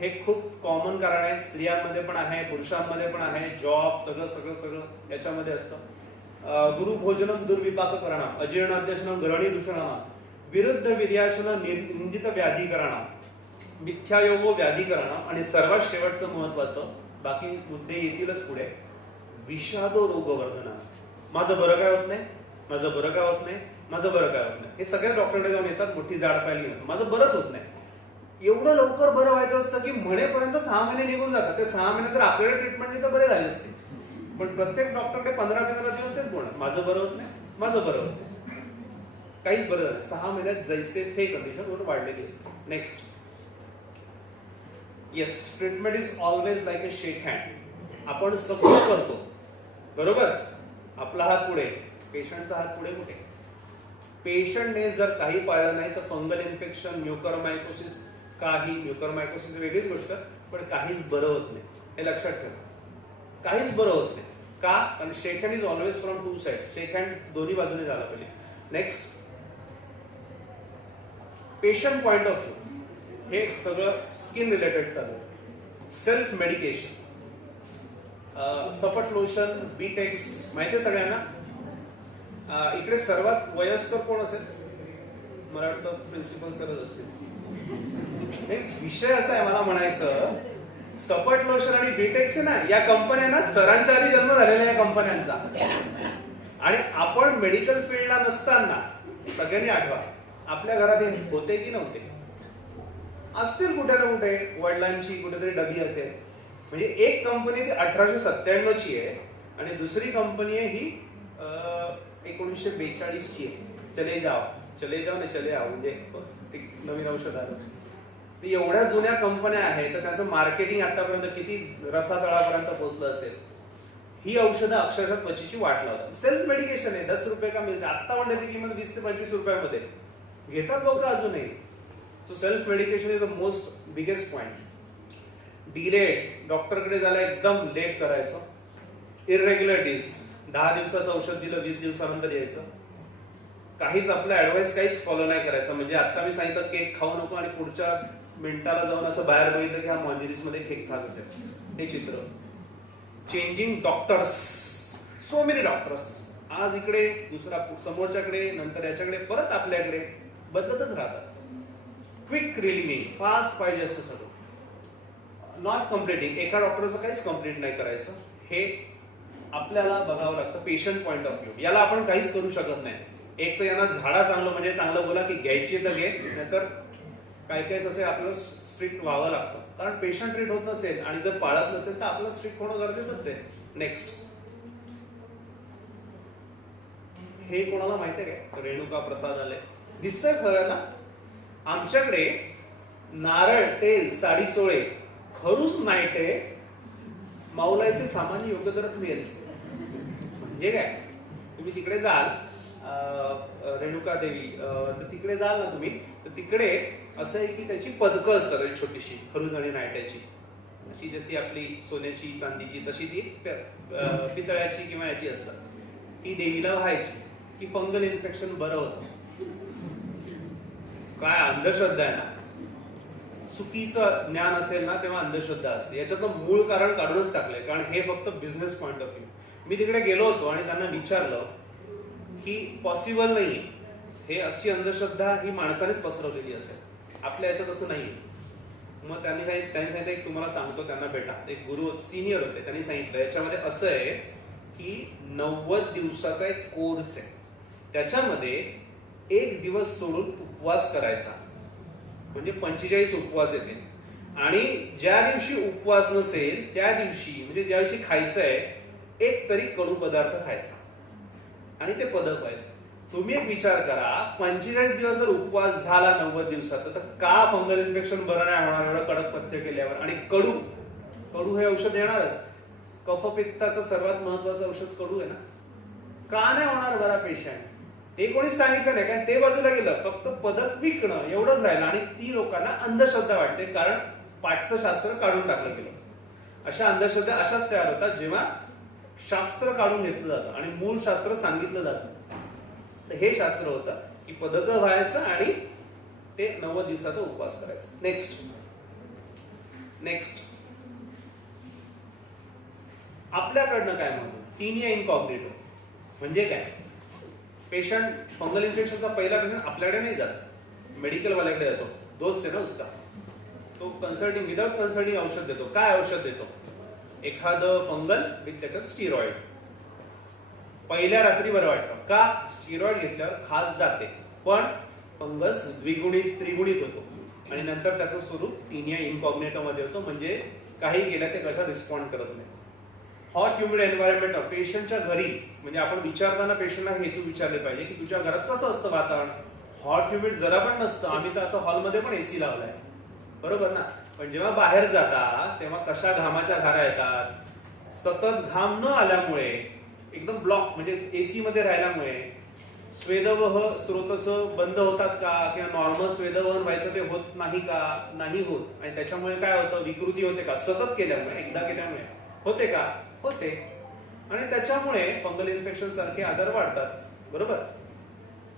हे खूप कॉमन कारण आहे, स्त्रियांमध्ये पण आहे, पुरुषांमध्ये पण आहे. जॉब सगळं सगळं सगळं याच्यामध्ये असतं. गुरुभोजनम दुर्विपाककरणं, अजीर्णाध्यक्षणं ग्रहणी दूषणं, विरुद्ध वीर्याशनं निंदित व्याधीकरणं, मिथ्यायोगो व्याधीकरणं, आणि सर्वात शेवटचं महत्वाचं, बाकी मुद्दे येतीलच पुढे, विषादो रोगवर्धन. माझं बरं काय होत नाही, माझं बरं काय होत नाही, माझं बरं काय होत नाही. हे सगळ्या डॉक्टरकडे जाऊन येतात, मोठी जाड फाईल घेऊन, माझं बरंच होत नाही. एवढं लवकर बरं व्हायचं असतं की म्हणेपर्यंत 6 महिने निघून जातात. ते 6 महिने जर आपल्याला ट्रीटमेंट तर बरे झाले असते. पण प्रत्येक डॉक्टरकडे 15-15 दिवस तेच बोलणार, माझं बरं होत नाही, माझं बरं होत नाही, काहीच बरं झालं. 6 महिन्यात जैसे थे कंडिशन वर वाढलेली असते. Next, yes, treatment is always like a shake hand. आपण सगळं करतो बरोबर, आपला हात पुढे, पेशंटचा हात पुढे कुठे. पेशंटने जर काही पाळलं नाही तर फंगल इन्फेक्शन, म्युकरमायकोसिस, म्युकरमायकोसिस वेगळीच गोष्ट, पण काहीच बरं होत नाही. हे लक्षात ठेवा, काहीच बरं होत नाही. का? कारण shake hand is always from 2 side. Shake hand दोन्ही बाजूने झाला पाहिजे. Next, patient point of view, हे सगळं स्किन रिलेटेड चालू आहे. सेल्फ मेडिकेशन, सपट लोशन, बीटेक्स माहिती आहे सगळ्यांना. इकडे सर्वात वयस्कर कोण असेल? मला वाटतं प्रिन्सिपल सरच असतील. विषय असा आहे मला म्हणायचं, सपट लोशन आणि बीटेक्स आहे ना, या कंपन्या सरांच्या आधी जन्म झालेला या कंपन्यांचा. आणि आपण मेडिकल फील्डला नसताना सगळ्यांनी आठवा, आपल्या घरात हे होते की नव्हते? असतील कुठे ना कुठे, वडिलांची कुठेतरी डबी असेल. म्हणजे एक कंपनी ती 1897 ची आहे आणि दुसरी कंपनी आहे ही 1942 ची आहे. चले जाओ ना चले आओ, म्हणजे ते नवीन औषध आलं. ते एवढ्या जुन्या कंपन्या आहेत तर त्यांचं मार्केटिंग आतापर्यंत किती रसातळापर्यंत पोहोचलं असेल. ही औषधं अक्षरशः त्वचेची वाट लावतात. सेल्फ मेडिकेशन आहे, 10 रुपये का मिळते. आता पण त्याची किंमत 20 ते 25 रुपयामध्ये घेतात लोक अजूनही. So self medication is the most biggest point. Delay, डॉक्टरकडे जायला एकदम लेट करायचं. इरेग्युलरिटीज, 10 दिवसाचं औषध दिलं 20 दिवसानंतर यायचं. काहीच आपलं ऍडवाइस काहीच फॉलो नाही करायचं. म्हणजे आता मी सांगितलं केक खाऊ नको आणि पुढच्या मिनिटाला जाऊन असं बाहेर बघितलं की हा मॉन्जिरीस मध्ये केक खात असेल. हे चित्र. Changing doctors, so many doctors. आज इकडे, दुसरा समोरच्याकडे, नंतर याच्याकडे, परत आपल्याकडे बदलतच राहतात. क्विक रिलिव्हिंग, फास्ट पाहिजे असं सगळं. नॉट कम्प्लिटिंग, एका डॉक्टरचं काहीच कम्प्लीट नाही करायचं. हे आपल्याला बघावं लागतं पेशंट पॉइंट ऑफ व्ह्यू. याला आपण काहीच करू शकत नाही. एक तर यांना झाडा चांगलं म्हणजे चांगलं बोला की घ्यायची तर घे, नाहीतर काही काही असे आपल्याला स्ट्रिक्ट व्हावं लागतं. कारण पेशंट ट्रीट होत नसेल आणि जर पाळत नसेल तर आपल्याला स्ट्रिक्ट होणं गरजेचंच आहे. नेक्स्ट, हे कोणाला माहिती आहे का? रेणुका प्रसाद आले, दिसतंय खरं ना. आमच्याकडे नारळ, तेल, साडी चोळे, खरूच नाईटे, माऊलाईचे सामान्य योग्य दरात मिळेल. म्हणजे काय, तुम्ही तिकडे जाल रेणुका देवी, तर तिकडे जाल ना तुम्ही, तर तिकडे असं आहे की त्याची पदकं असतात छोटीशी, खरूज आणि नायट्याची. अशी जशी आपली सोन्याची, चांदीची, तशी ती पितळ्याची किंवा याची असतात. ती देवीला व्हायची की फंगल इन्फेक्शन बरं होतं. काय अंधश्रद्धा आहे ना. चुकीचं ज्ञान असेल ना तेव्हा अंधश्रद्धा असते. याच्यातलं मूळ कारण काढूनच टाकलंय, कारण हे फक्त बिझनेस पॉइंट ऑफ व्ह्यू. मी तिकडे गेलो होतो आणि त्यांना विचारलं की पॉसिबल नाही, हे अशी अंधश्रद्धा ही माणसानेच पसरवलेली असेल, आपल्या याच्यात असं नाही. मग त्यांनी सांगितलं एक तुम्हाला सांगतो, त्यांना भेटा. एक गुरु सिनियर होते, त्यांनी सांगितलं याच्यामध्ये असं आहे की 90 दिवसाचा एक कोर्स आहे. त्याच्यामध्ये 1 दिवस सोडून उपवास करायचा, म्हणजे 45 उपवास येते. आणि ज्या दिवशी उपवास नसेल त्या दिवशी, म्हणजे ज्या दिवशी खायचं आहे, एक तरी कडू पदार्थ खायचा आणि ते पदक व्हायचं. तुम्ही एक विचार करा, 45 दिवस जर उपवास झाला 90 दिवसात, तर का फंगल इन्फेक्शन बरं नाही होणार एवढं कडक पथ्य केल्यावर? आणि कडू हे औषध येणारच. कफपित्ताचं सर्वात महत्वाचं औषध कडू आहे ना. का नाही होणार बरा पेशंट? हे कोणीच सांगितलं नाही, कारण ते बाजूला गेलं, फक्त पदक विकणं एवढंच राहिलं. आणि ती लोकांना अंधश्रद्धा वाटते, कारण पाठचं शास्त्र काढून टाकलं गेलं. अशा अंधश्रद्धा अशाच तयार होतात जेव्हा शास्त्र काढून घेतलं जातं आणि मूळ शास्त्र सांगितलं जातं. तर हे शास्त्र होतं की पदकं व्हायचं आणि ते 90 दिवसाचा उपवास करायचा. नेक्स्ट आपल्याकडनं काय म्हणतो, टीनिया इनकॉग्निटो म्हणजे काय? पेशंट फंगल इन्फेक्शनचा पहिला पेशंट आपल्याकडे नाही जात, मेडिकल वाल्याकडे जातो. दोस्त आहे ना उसका, तो कन्सल्टिंग विदाउट कन्सल्टिंग औषध देतो. काय औषध देतो? एखादं फंगल विथ त्याच्यात स्टिरॉइड. पहिल्या रात्री बरं वाटतं का? स्टिरॉइड घेतल्यावर खाज जाते, पण फंगस द्विगुणित त्रिगुणित होतो. आणि नंतर त्याचं स्वरूप टीनिया इनकॉग्नेटो मध्ये होतं, म्हणजे काही केलं ते कशा रिस्पॉन्ड करत नाही. हॉट ह्युमिड एन्व्हायरमेंट पेशंटच्या घरी, म्हणजे आपण विचारताना पेशंटला हेतू विचारले पाहिजे की तुझ्या घरात कसं असतं वातावरण. हॉट ह्युमिड जरा पण नसतं. आम्ही तर आता हॉलमध्ये पण एसी लावलाय, बरोबर ना. पण जेव्हा बाहेर जाता तेव्हा कशा घामाच्या धारा येतात. सतत घाम न आल्यामुळे एकदम ब्लॉक, म्हणजे एसी मध्ये राहिल्यामुळे स्वेदवह स्रोतस बंद होतात का, किंवा नॉर्मल स्वेदवहन व्हायचं ते होत नाही का, नाही होत. आणि त्याच्यामुळे काय होतं, विकृती होते का, सतत केल्यामुळे, एकदा केल्यामुळे होते का, होते. आणि त्याच्यामुळे फंगल इन्फेक्शन सारखे आजार वाढतात, बरोबर.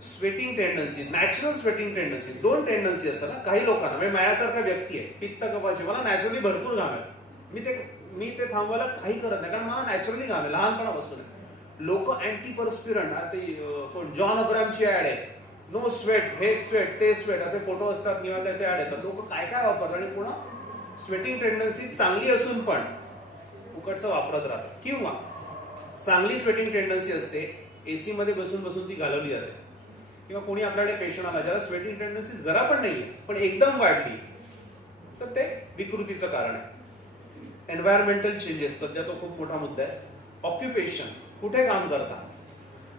Sweating tendency, natural sweating tendency, दोन टेंडन्सी असतात ना काही लोकांना. म्हणजे माझ्यासारखा व्यक्ती आहे, पित्त कफाची, मला नॅचरली भरपूर घाम आहे, मी ते थांबवायला काही करत नाही, कारण मला नॅचरली घाम आहे लहानपणापासून. लोक अँटी परस्पिरंट, कोण जॉन अब्रामची ऍड आहे, नो स्वेट, हे स्वेट ते स्वेट, असे फोटो असतात किंवा त्याचे ऍड येतात. लोक काय काय वापरतात आणि पुन्हा स्वेटिंग टेंडन्सी चांगली असून पण फुकटचं वापरत राहतात. किंवा चांगली स्वेटिंग टेंडन्सी असते, एसी मध्ये बसून बसून ती घालवली जाते. किंवा कोणी आपल्याकडे पेशंट आला ज्याला स्वेटिंग टेंडन्सी जरा पण नाहीये पण एकदम वाढली, तर ते विकृतीचं कारण आहे. एन्व्हायरमेंटल चेंजेस, सध्या तो खूप मोठा मुद्दा आहे. ऑक्युपेशन, कुठे काम करता.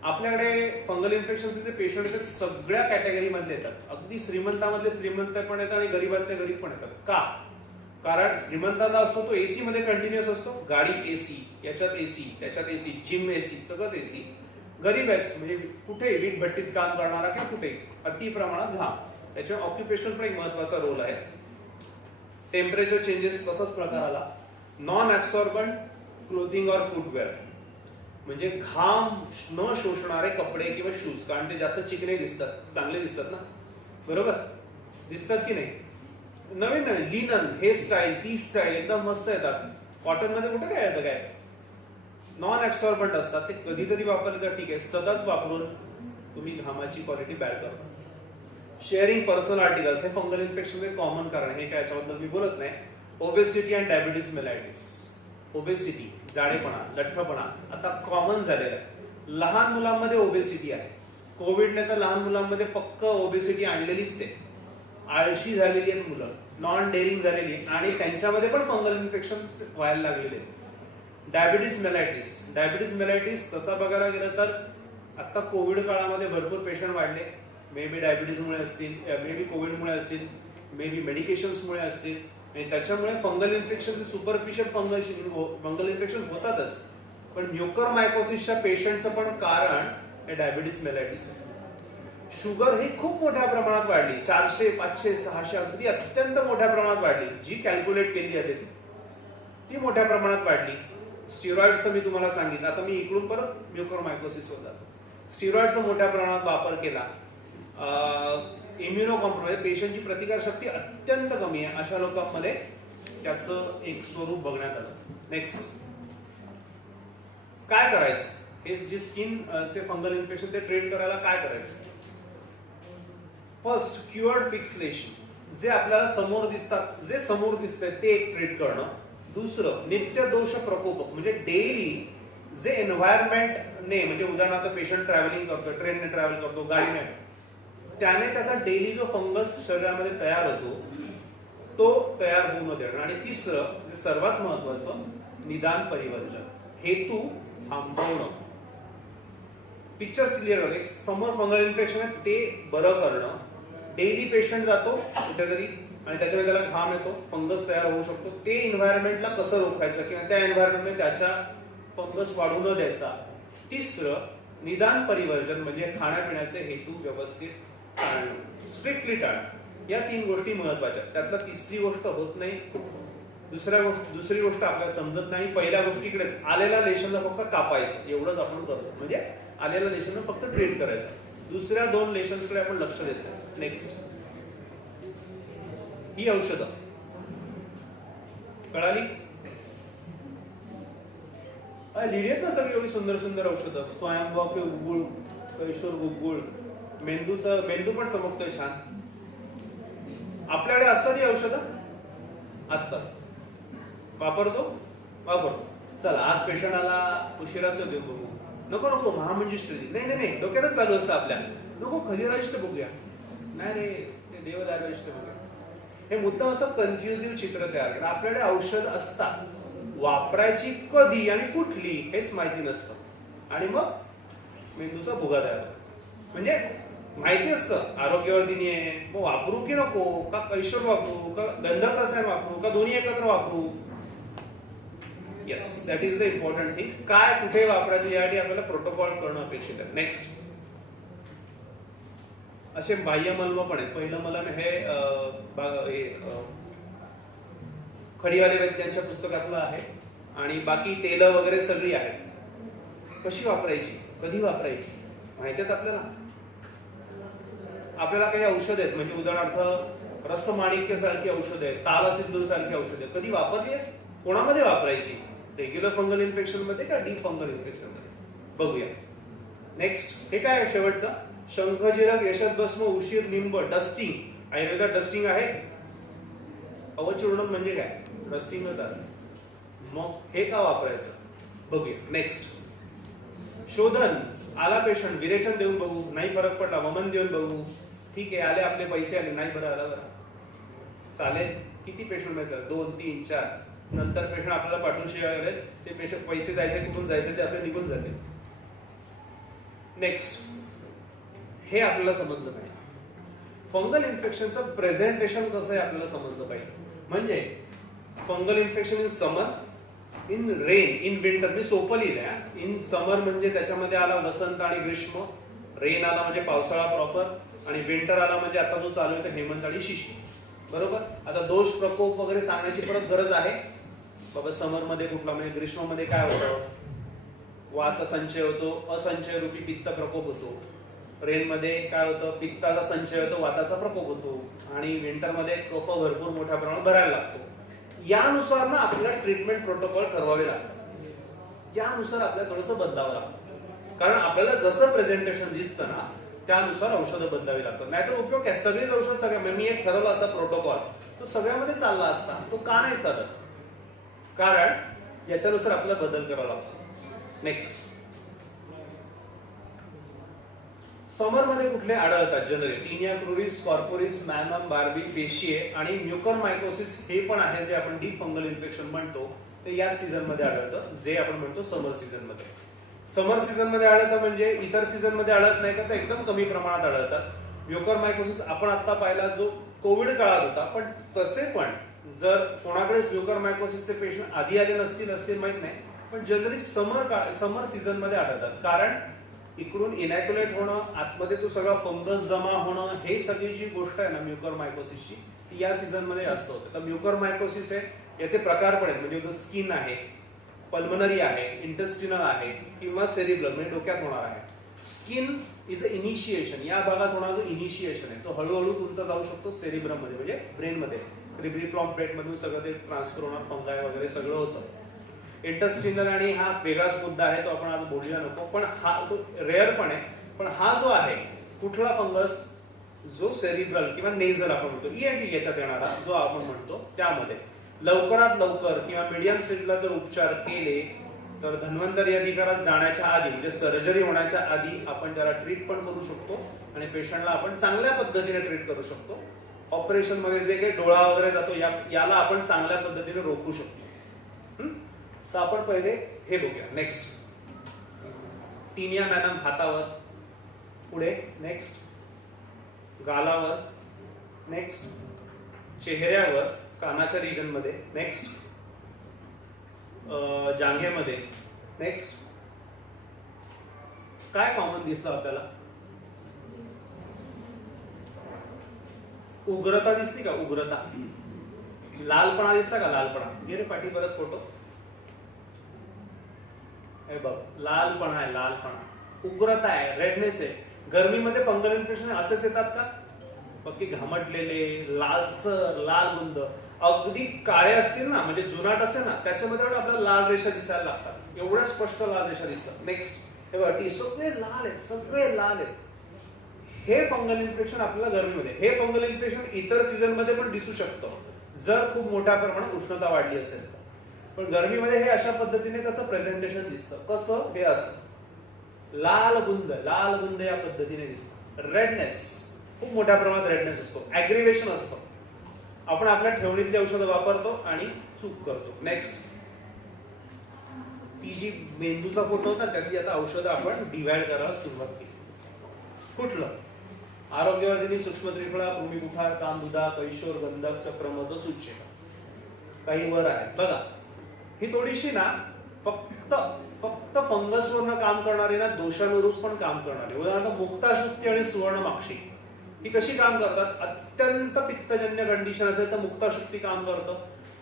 आपल्याकडे फंगल इन्फेक्शनचे जे पेशंट येतात सगळ्या कॅटेगरी मधले येतात. अगदी श्रीमंतामधले श्रीमंत पण येतात आणि गरीबातले गरीब पण येतात. का, कारण श्रीमंताला असतो तो एसी मध्ये कंटिन्युअस असतो, गाडी एसी, याच्यात एसी, त्याच्यात एसी, जिम एसी, सगळंच एसी. गरीब आहे म्हणजे कुठे वीट भट्टीत काम करणारा किंवा कुठे अति प्रमाणात घाम, त्याच्या ऑक्युपेशन पण एक महत्वाचा रोल आहे. टेम्परेचर चेंजेस तसाच प्रकार आला. नॉन ऍब्सॉर्बंट क्लोथिंग और फुटवेअर, म्हणजे घाम न शोषणारे कपडे किंवा शूज, कारण ते जास्त चिकणे दिसतात, चांगले दिसतात ना, बरोबर दिसतात की नाही. नवीन नवीन लिनन, हे स्टाईल ती स्टाईल एकदम मस्त येतात. कॉटन मध्ये कुठे काय येतं, काय नॉन ऍब्सॉर्बंट असतात, ते कधीतरी वापरले तर ठीक आहे, सतत वापरून तुम्ही घामाची क्वालिटी बॅड करता. शेअरिंग पर्सनल आर्टिकल्स, हे फंगल इन्फेक्शन कॉमन कारण आहे, हे काय याच्याबद्दल मी बोलत नाही. ओबेसिटी अँड डायबिटीज मेलायटिस, ओबेसिटी जाडेपणा, लठ्ठपणा आता कॉमन झालेला आहे. लहान मुलांमध्ये ओबेसिटी आहे. कोविडने तर लहान मुलांमध्ये पक्क ओबेसिटी आणलेलीच आहे. आळशी झालेली आहेत मुलं, नॉन डेअरिंग झालेली, आणि त्यांच्यामध्ये पण फंगल इन्फेक्शन व्हायला लागलेले. डायबिटीज मेलायटिस तसा बघायला गेलं तर आता कोविड काळामध्ये भरपूर पेशंट वाढले. मे बी डायबिटीजमुळे असतील, मे बी कोविडमुळे असतील, मे बी मेडिकेशन्समुळे असतील, आणि त्याच्यामुळे fungal infection, superficial fungal infection होतातच. पण म्युकरमायकोसिसच्या पेशंटचं पण कारण हे डायबिटीज मेलायटिस. शुगर ही खूप मोठ्या प्रमाणात वाढली, 400, 500, 600 अगदी अत्यंत मोठ्या प्रमाणात वाढली, जी कॅल्क्युलेट केली जाते ती मोठ्या प्रमाणात वाढली. स्टिरॉइड्सचं मी तुम्हाला सांगितलं, आता मी इकडून परत म्युकरमायकोसिसवर जातो. स्टिरॉइडचा मोठ्या प्रमाणात वापर केला. इम्युनो कॉम्प्रोमाइज, पेशंटची प्रतिकारशक्ती अत्यंत कमी आहे, अशा लोकांमध्ये त्याचं एक स्वरूप बघण्यात आलं. नेक्स्ट काय करायचं, हे जे स्किन चे फंगल इन्फेक्शन ते ट्रीट करायला काय करायचं. फर्स्ट, क्युअर्ड फिक्स लेशन, जे आपल्याला समोर दिसतात, जे समोर दिसतंय ते एक ट्रीट करणं. दुसरं, नित्य दोष प्रकोपक, म्हणजे डेली जे एन्व्हायरमेंटने, म्हणजे उदाहरणार्थ पेशंट ट्रॅव्हलिंग करतो, ट्रेनने ट्रॅव्हल करतो, गाडीने, त्याने त्याचा डेली जो फंगस शरीरामध्ये तयार होतो तो तयार होऊ न देणं. आणि तिसरं, जे सर्वात महत्वाचं, निदान परिवर्जन, हेतू थांबवणं. पिक्चर क्लिअर होतं, एक समोर फंगल इन्फेक्शन आहे ते बरं करणं. डेली पेशंट जातो कुठेतरी आणि त्याच्यामध्ये त्याला घाम येतो, फंगस तयार होऊ शकतो, ते एन्व्हायरमेंटला कसं रोखायचं किंवा त्या एन्व्हायरमेंटमध्ये त्याच्या फंगस वाढू न द्यायचा. तिसरं, निदान परिवर्जन, म्हणजे खाण्यापिण्याचे हेतू व्यवस्थित टाळणं, स्ट्रिक्टली टाळणं. या 3 गोष्टी महत्वाच्या. त्यातला तिसरी गोष्ट होत नाही, दुसरी गोष्ट आपल्याला समजत नाही. पहिल्या गोष्टीकडेच, आलेल्या लेशनला फक्त कापायचं, एवढंच आपण करतो, म्हणजे आलेल्या लेशनला फक्त ट्रीट करायचं. दुसऱ्या 2 लेशन्सकडे आपण लक्ष देत नाही. नेक्स्ट, ही औषधं कळाली, लिहिली आहेत ना सगळी एवढी सुंदर सुंदर औषधं. स्वयंभू गुगुळ, कैशोर गुगुळ, मेंदू पण चमकतोय छान. आपल्याकडे असतात ही औषधं, असतात, वापरतो. चला आज पेशंट आला, उशिराचं देऊ बघू, नको महामंजुश्री, नाही डोक्यातच चालू असतं आपल्या, नको खजिराइष्ट बघूया, नाही रे ते देवदारविष्ट बघूया. हे मुद्दाम असं कन्फ्युजिव्ह चित्र तयार केलं. आपल्याकडे औषध असतात, वापरायची कधी आणि कुठली हेच माहिती नसतं आणि मग मेंदूचा भुगा तयार होतो. म्हणजे माहिती असतं आरोग्यवर्धिनी आहे, मग वापरू की नको, का कैशोर वापरू, का गंधक रसायन वापरू, का दोन्ही एकत्र वापरू. Yes, that is the important thing. काय कुठे वापरायचं यासाठी आपल्याला प्रोटोकॉल करणं अपेक्षित आहे. नेक्स्ट, असे बाह्य मलम पण आहेत. पहिलं मलम हे खडीवाले वैद्यांच्या पुस्तकातलं आहे आणि बाकी तेल वगैरे सगळी आहेत. कशी वापरायची, कधी वापरायची माहिती आहेत आपल्याला. आपल्याला काही औषध आहेत, म्हणजे उदाहरणार्थ रसमाणिक्य सारखी औषध आहेत, तालसिद्धूर सारखी औषध आहेत, कधी वापरली आहेत, कोणामध्ये वापरायची, रेग्युलर फंगल इन्फेक्शन मध्ये का डीप फंगल इन्फेक्शन मध्ये, बघूया. नेक्स्ट, हे काय आहे शेवटचा, शंखजिरक, यशदभस्म, उशीर, लिंब, डस्टिंग. आयुर्वेदात डस्टिंग आहे. अवचूर्णन म्हणजे काय, डस्टिंगच आहे. मग हे का वापरायचं बघूया. नेक्स्ट, शोधन. आला पेशंट, विरेचन देऊन बघू, नाही फरक पडला, वमन देऊन बघू. ठीक आहे, आले आपले पैसे आले, नाही बरं आला, बरं चालेल. किती पेशंट माहिती, 2, 3, 4. नंतर पेशंट आपल्याला पाठवून वगैरे ते पेशंट पैसे जायचे कुठून जायचे ते आपले निघून जाते. नेक्स्ट, हे आपल्याला समजलं पाहिजे. फंगल इन्फेक्शनचं प्रेझेंटेशन कसं आहे आपल्याला समजलं पाहिजे. म्हणजे fungal infection in summer, in rain, in winter. मी सोपं लिहिलंय. इन समर म्हणजे त्याच्यामध्ये आला वसंत आणि ग्रीष्म, रेन आला म्हणजे पावसाळा प्रॉपर, आणि विंटर आला म्हणजे आता जो चालू आहे हेमंत आणि शिशिर. बरोबर. आता दोष प्रकोप वगैरे सांगण्याची परत गरज आहे बाबा. समर मध्ये कुठला, म्हणजे ग्रीष्मामध्ये काय होतं, वात संचय होतो, असंचय रूपी पित्त प्रकोप होतो. रेन मध्ये काय होतं, पित्ताचा संचय होतो, वाताचा प्रकोप होतो. आणि विंटर मध्ये कफ भरपूर मोठ्या प्रमाणात भरायला लागतो. यानुसार ना आपल्याला ट्रीटमेंट प्रोटोकॉल ठरवावे लागतात. यानुसार आपल्याला थोडंसं बदलावं लागतं, कारण आपल्याला जसं प्रेझेंटेशन दिसतं ना त्यानुसार औषधं बदलावी लागतात. नाहीतर उपयोग काय, सगळीच औषध सगळ्या, मी एक ठरवला असता प्रोटोकॉल, तो सगळ्यामध्ये चालला असता. तो का नाही चालत, कारण याच्यानुसार आपल्याला बदल करावा लागतो. नेक्स्ट, समर मध्ये कुठले आढळतात generally, tinea cruris, corporis, manuum, barbae, faciei आणि म्युकरमायकोसिस. हे पण आहे जे आपण डीप फंगल इन्फेक्शन म्हणतो, ते या सीझन मध्ये आढळतं, जे आपण म्हणतो समर सीझन मध्ये. समर सीझन मध्ये आढळतं म्हणजे इतर सीझन मध्ये आढळत नाही का, तर एकदम कमी प्रमाणात आढळतात. म्युकरमायकोसिस आपण आता पाहिला जो कोविड काळात होता, पण तसे पण जर कोणाकडे म्युकरमायकोसिसचे पेशंट आधी आले नसतील माहित नाही, पण जनरली समर सीझन मध्ये आढळतात. कारण इकडून इनॅक्युलेट होणं, आतमध्ये तो सगळा फंगस जमा होणं, हे सगळी जी गोष्ट आहे ना म्युकरमायकोसिसची, ती या सीझन मध्ये जास्त होते. तर म्युकरमायकोसिस आहे, याचे प्रकार पण आहेत. म्हणजे स्किन आहे, पल्मनरी आहे, इंटेस्टिनल आहे, किंवा सेरिब्रल म्हणजे डोक्यात होणार आहे. स्किन इज अ इनिशिएशन, या भागात होणारा जो इनिशिएशन आहे तो हळूहळू तुमचा जाऊ शकतो सेरिब्रम मध्ये, म्हणजे ब्रेन मध्ये. क्रिब्रिफ्लॉम प्लेट मधून सगळं ते ट्रान्सफर होणार, फंगाय वगैरे सगळं होतं. इंटेस्टिनल, आणि हा वेगळाच मुद्दा आहे, तो आपण आज बोलूया नको, पण हा तो रेअर पण आहे. पण हा जो आहे कुठला फंगस, जो सेरिब्रल किंवा नेझल आपण म्हणतो, ENT याच्यात येणारा जो आपण म्हणतो, त्यामध्ये लवकरात लवकर किंवा मीडियम स्टेजला जर उपचार केले तर धन्वंतरी अधिकारात जाण्याच्या आधी, म्हणजे सर्जरी होण्याच्या आधी आपण त्याला ट्रीट पण करू शकतो आणि पेशंटला आपण चांगल्या पद्धतीने ट्रीट करू शकतो. ऑपरेशन मध्ये जे काही डोळा वगैरे जातो याला आपण चांगल्या पद्धतीने रोखू शकतो. तर आपण पहिले हे बघूया. नेक्स्ट, टीनिया मॅनम हातावर, पुढे नेक्स्ट गालावर, नेक्स्ट चेहऱ्यावर, कानाच्या रिजन मध्ये, नेक्स्ट जांघेमध्ये. नेक्स्ट, काय कॉमन दिसलं आपल्याला, उग्रता दिसली का, उग्रता, लालपणा दिसला का, लालपणा. घे रे पाठी परत फोटो. हे बघ, लालपणा आहे, लालपणा, उग्रता आहे, रेडनेस आहे. गरमीमध्ये फंगल इन्फेक्शन असेच येतात का, पक्की घामटलेले, लालसर, लाल गुंद, अगदी काळे असतील ना, म्हणजे जुनाट असेल ना, त्याच्यामध्ये आपल्याला लाल रेषा दिसायला लागतात. एवढ्या स्पष्ट लाल रेषा दिसतात. नेक्स्ट, हे बघा, सगळे लाल आहेत, सगळे लाल आहेत. हे फंगल इन्फेक्शन आपल्याला गरमीमध्ये. हे फंगल इन्फेक्शन इतर सीझन मध्ये पण दिसू शकतं जर खूप मोठ्या प्रमाणात उष्णता वाढली असेल तर. पण गरमीमध्ये हे अशा पद्धतीने त्याचं प्रेझेंटेशन दिसतं. कसं, हे असं लाल गुंद या पद्धतीने दिसतं. रेडनेस, खूप मोठ्या प्रमाणात रेडनेस असतो, ऍग्रिवेशन असतं. आपण आपल्या ठेवणीतली औषधं वापरतो आणि चूक करतो. नेक्स्ट, ती जी मेंदूचा फोटो होता त्यातली आता औषधं आपण डिवाइड करायला सुरुवात केली. कुठलं? आरोग्यवर्धिनी, सूक्ष्म त्रिफळा, कृमिकुठार, कामधुदा, कैशोर, गंधक, चक्रमर्द, सूचक. काही वर आहेत बघा. ही थोडीशी ना फक्त फंगसवरनं काम करणारी ना दोषानुरूप पण काम करणारी. उदाहरणार्थ मुक्ताशुक्ती आणि सुवर्णमाक्षी ही कशी काम करतात? अत्यंत पित्तजन्य कंडिशन असेल तर मुक्ताशुक्ती काम करतं.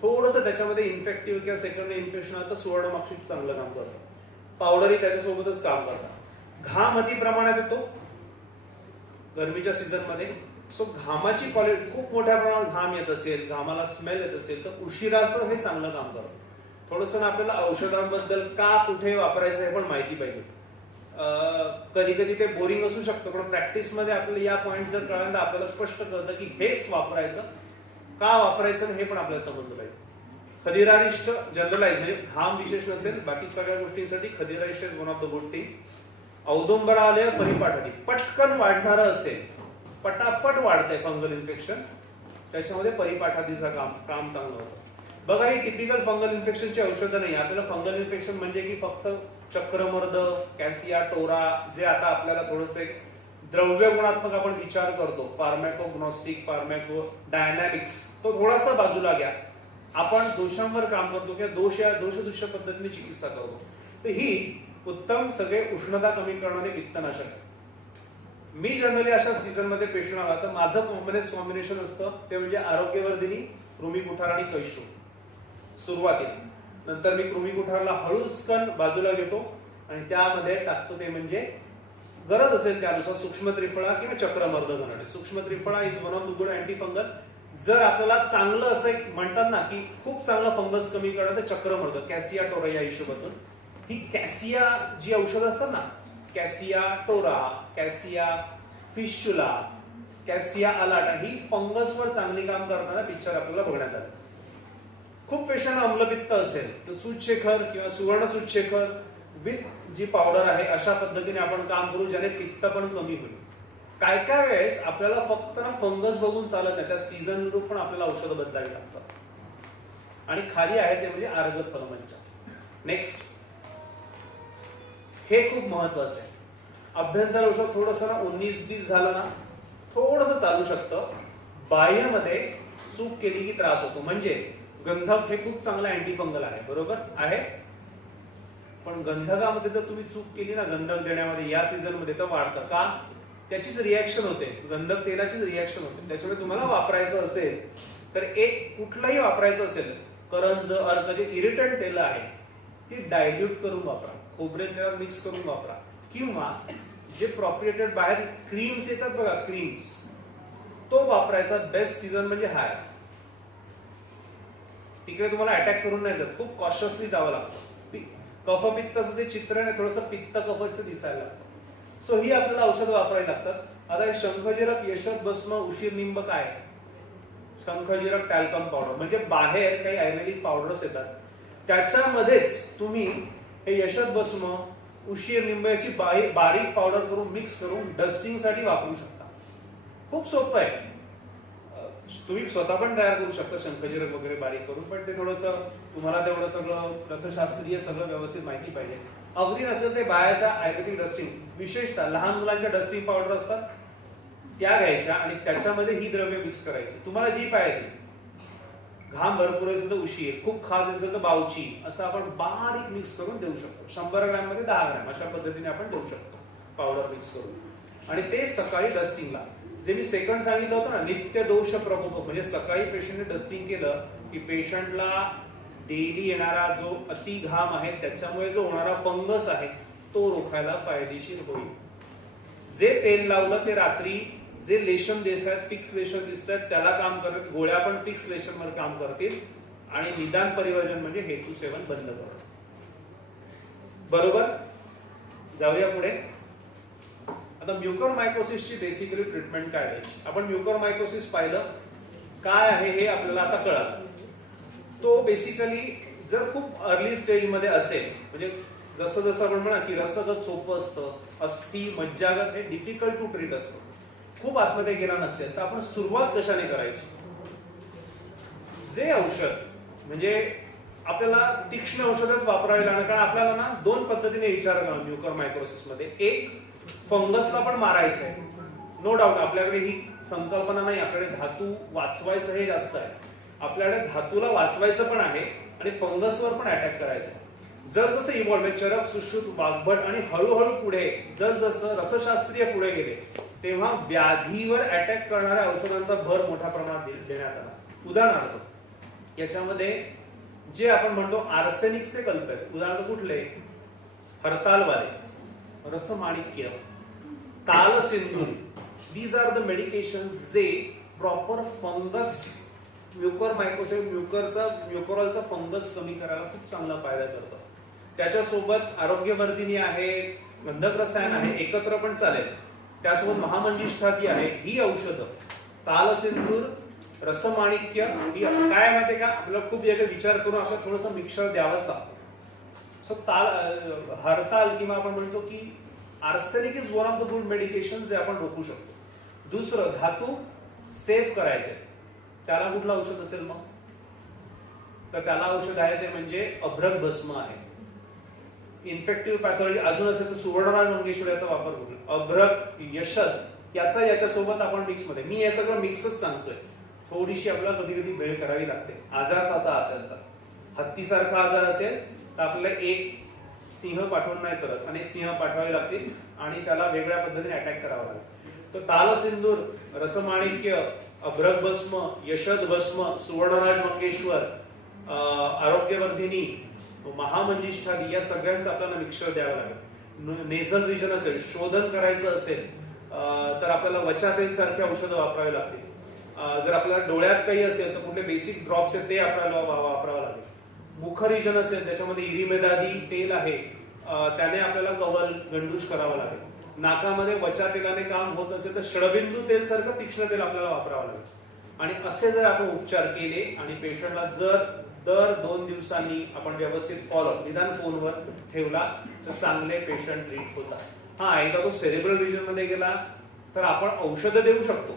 थोडंसं त्याच्यामध्ये इन्फेक्टिव्ह किंवा सेकंडरी इन्फेक्शन आहे तर सुवर्णमाक्षी चांगलं काम करतं. पावडरही त्याच्यासोबतच काम करतात. घाम अति प्रमाणात येतो गरमीच्या सीझन मध्ये. सो घामाची क्वालिटी, खूप मोठ्या प्रमाणात घाम येत असेल, घामाला स्मेल येत असेल तर उशिराचं हे चांगलं काम करतं. थोडंसं ना आपल्याला औषधांबद्दल का कुठे वापरायचं हे पण माहिती पाहिजे. कधी कधी ते बोरिंग असू शकतं पण प्रॅक्टिसमध्ये आपल्याला या पॉइंट जर कळल्यानंतर आपल्याला स्पष्ट कळतं की हेच वापरायचं, का वापरायचं हे पण आपल्याला समजलं पाहिजे. खदिरारिष्ट जनरलाइज म्हणजे घाम विशेष नसेल, बाकी सगळ्या गोष्टींसाठी खदिरारिष्ट is one of the good thing. औदुंबरालय परिपाठादी पटकन वाढणारं असेल, पटापट वाढतंय फंगल इन्फेक्शन, त्याच्यामध्ये परिपाठादीचं काम चांगलं होतं. बघा ही टिपिकल फंगल इन्फेक्शनची औषधं नाही. आपल्याला फंगल इन्फेक्शन म्हणजे की फक्त चक्रमर्द, कॅसिया, टोरा, जे आता आपल्याला थोडंसं द्रव्य गुणात्मक आपण विचार करतो, फार्मॅकोग्नॉस्टिक, फार्मॅको डायनॅमिक्स, तो थोडासा बाजूला घ्या. आपण दोषांवर काम करतो किंवा दोषदुष्य पद्धतीने चिकित्सा करतो. तर ही उत्तम सगळे उष्णता कमी करणारे पित्तनाशक आहे. मी जनरली अशा सीझन मध्ये पेशंट आला तर माझं कॉम्बिनेशन असतं ते म्हणजे आरोग्यवर्धिनी, कृमिकुठार आणि कैशोर सुरुवातीला. नंतर मी कृमिकुठारला हळूचकन बाजूला घेतो आणि त्यामध्ये टाकतो ते म्हणजे गरज असेल त्यानुसार सूक्ष्म त्रिफळा किंवा चक्रमर्द घनडे. सूक्ष्म त्रिफळा is one of the good anti fungal. जर आपल्याला चांगलं असं एक म्हणतात ना की खूप चांगला फंगस कमी करणं तर चक्रमर्द, कॅसिया टोरा या हिशोबातून. ही कॅसिया जी औषधं असतात ना, कॅसिया टोरा, कॅसिया फिशुला, कॅसिया अलाटा, ही फंगसवर चांगली काम करताना पिक्चर आपल्याला बघण्यात आलं. खूप पेशंट अम्लपित्त असेल तर सूतशेखर किंवा सुवर्ण सूतशेखर विथ जी पावडर आहे अशा पद्धतीने आपण काम करू ज्याने पित्त पण कमी होईल. काय काय वेळेस आपल्याला फक्त ना फंगस बघून चालत नाही, त्या सीझन रूप पण आपल्याला औषधं बदलावी लागतात. आणि खाली आहे ते म्हणजे आर्गत फलमंचा. नेक्स्ट, हे खूप महत्वाचं आहे. अभ्यंतर औषध थोडंसं ना 19-20 झालं ना थोडंसं चालू शकतं. बाह्यमध्ये चूक केली की त्रास होतो. म्हणजे गंधक हे खूप चांगलं अँटी फंगल आहे, बरोबर आहे. पण गंधकामध्ये जर तुम्ही चूक केली ना गंधक देण्यामध्ये या सीझन मध्ये तर वाढतं. का? त्याचीच रिॲक्शन होते, गंधक तेलाचीच रिॲक्शन होते. त्याच्यामुळे तुम्हाला वापरायचं असेल तर एक कुठलंही वापरायचं असेल, करंज, अर्क जे इरिटंट तेल आहे ती डायल्यूट करून वापरा, खोबरेल तेलात मिक्स करून वापरा. किंवा जे प्रॉप्रिएटेड बाहेर क्रीम्स येतात बघा, क्रीम्स, तो वापरायचा. बेस्ट सीझन म्हणजे हा. तिकडे तुम्हाला अटॅक करून नाही जात, खूप कॉशियसली जावं लागतं. कफपित्ताचं जे चित्र आहे थोडंसं पित्त कफचं दिसायला लागतं. सो ही आपल्याला औषधं वापरावी लागतात. आता शंखजिरक, यशवत भस्म, उशीर निंब काय? शंखजिरक टॅल्कम पावडर म्हणजे बाहेर काही आयुर्वेदिक पावडर्स येतात त्याच्यामध्येच तुम्ही हे यशवत भस्म, उशीर निंब याची बारीक पावडर करून मिक्स करून डस्टिंग साठी वापरू शकता. खूप सोपं आहे. तुम्ही स्वतः पण तयार करू शकता शंखजिरक वगैरे बारीक करून, पण ते थोडंसं तुम्हाला तेवढं सगळं रसशास्त्रीय सगळं व्यवस्थित माहिती पाहिजे. अगदी नसेल ते बाहेरच्या आयुर्वेदिक डस्टिंग, विशेषतः लहान मुलांच्या डस्टिंग पावडर असतात त्या घ्यायच्या आणि त्याच्यामध्ये ही द्रव्य मिक्स करायची. तुम्हाला जी पाहिजे, घाम भरपूर असेल तर उशीर, खूप खास असेल तर बावची, असं आपण बारीक मिक्स करून देऊ शकतो. 100 ग्रॅम मध्ये 10 ग्रॅम अशा पद्धतीने आपण देऊ शकतो पावडर मिक्स करून. आणि ते सकाळी डस्टिंगला, जे मी सेकंड सांगितलं होतं ना, नित्य दोष प्रकोप, म्हणजे सकाळी पेशंटने डस्टिंग केलं की पेशंटला डेली येणारा जो अति घाम आहे त्याच्यामुळे जो होणारा फंगस आहे तो रोखायला फायदेशीर होईल. जे तेल लावलं ते रात्री जे लेशन दिसतात, फिक्स लेशन दिसतात त्याला काम करत, गोळ्या पण फिक्स लेशन वर काम करतील आणि निदान परिवर्जन म्हणजे हेतू सेवन बंद करणं. बरोबर, जाऊया पुढे. आता म्युकरमायकोसिसची बेसिकली ट्रीटमेंट काय आहे? आपण म्युकरमायकोसिस पाहिलं काय आहे हे आपल्याला आता कळलं. तो बेसिकली जर खूप अर्ली स्टेज मध्ये असेल, म्हणजे जसं जसं आपण म्हणा की रसगत सोपं असतं, अस्थि मज्जागत हे डिफिकल्ट टू ट्रीट असतं, खूप आतमध्ये गेला नसेल तर आपण सुरुवात कशाने करायची? जे औषध म्हणजे आपल्याला तीक्ष्ण औषधच वापरावे लागणार, कारण आपल्याला ना दोन पद्धतीने विचार करा म्युकरमायकोसिस मध्ये. एक, फंगसला पण मारायचं आहे, नो डाऊट आपल्याकडे ही संकल्पना नाही. आपल्याकडे धातू वाचवायचं हे जास्त आहे. आपल्याकडे धातूला वाचवायचं पण आहे आणि फंगसवर पण अटॅक करायचं. जसजसं इव्हॉल्व चरक, सुश्रुत, वाघबट आणि हळूहळू पुढे जसजसं रसशास्त्रीय पुढे गेले तेव्हा व्याधीवर अटॅक करणाऱ्या औषधांचा भर मोठ्या प्रमाणात देण्यात आला. उदाहरणार्थ याच्यामध्ये जे आपण म्हणतो आर्सेनिकचे कल्प आहेत. उदाहरण कुठले? हरतालवाले, रसमाणिक्य, ताल सिंदूर. दीज आर द मेडिकेशन जे प्रॉपर फंगस म्युकरमायकोसिस म्युकोरलचा फंगस कमी करायला खूप चांगला फायदा करतो. त्याच्यासोबत आरोग्यवर्धिनी आहे, गंधक रसायन आहे, एकत्र पण चालेल. त्यासोबत महामंजिष्ठाती आहे. ही औषधं ताल सिंदूर, रसमाणिक्य ही काय माहितीये का, आपल्याला खूप याचा विचार करून आपल्याला थोडंसं मिक्सर द्यावंच लागतं. सो हरताल किंवा आपण म्हणतो की arsenic is one of the good medication जे आपण रोखू शकतो. दुसरं, धातू सेफ करायचे, त्याला कुठलं औषध असेल मग? तर त्याला औषध आहे ते म्हणजे अभ्रक भस्म आहे. इन्फेक्टिव्ह पॅथॉलॉजी अजून असेल तर सुवर्णराज मंगेश्वर याचा वापर करू. अभ्रक, यशद याचा याच्यासोबत आपण मिक्स मध्ये, मी हे सगळं मिक्सच सांगतोय. थोडीशी आपल्याला कधी कधी वेळ करावी लागते. आजार तसा असेल तर, हत्तीसारखा आजार असेल तर आपल्याला एक सिंह पाठवून नाही चालत, अनेक सिंह पाठवावे लागतील आणि त्याला वेगळ्या पद्धतीने अटॅक करावा लागेल. तर ताल सिंदूर, रसमाणिक्य, अभ्रक भस्म, यशद भस्म, सुवर्णराज मंगेश्वर, आरोग्यवर्धिनी, महामंजिष्ठादी या सगळ्यांचं आपल्याला मिक्सर द्यावं लागेल. नेझल रिजन असेल, शोधन करायचं असेल तर आपल्याला वचातेल सारखे औषधं वापरावे लागतील. जर आपल्याला डोळ्यात काही असेल तर कुठले बेसिक ड्रॉप्स आहेत ते आपल्याला वापरावं लागेल. मुख रिजन असेल त्याच्यामध्ये इरिमेदादी तेल आहे, त्याने आपल्याला कवल गंडूश करावं लागेल. नाकामध्ये वचा तेलाने काम होत असेल तर षडबिंदू तेल सारखं तीक्ष्ण तेल आपल्याला वापरावं लागेल. आणि असे जर आपण उपचार केले आणि पेशंटला जर दर 2 दिवसांनी आपण व्यवस्थित फॉलोअप निदान फोनवर ठेवला तर चांगले पेशंट ट्रीट होतात. हा, एकदा तो सेरेब्रल रिजन मध्ये गेला तर आपण औषधं देऊ शकतो.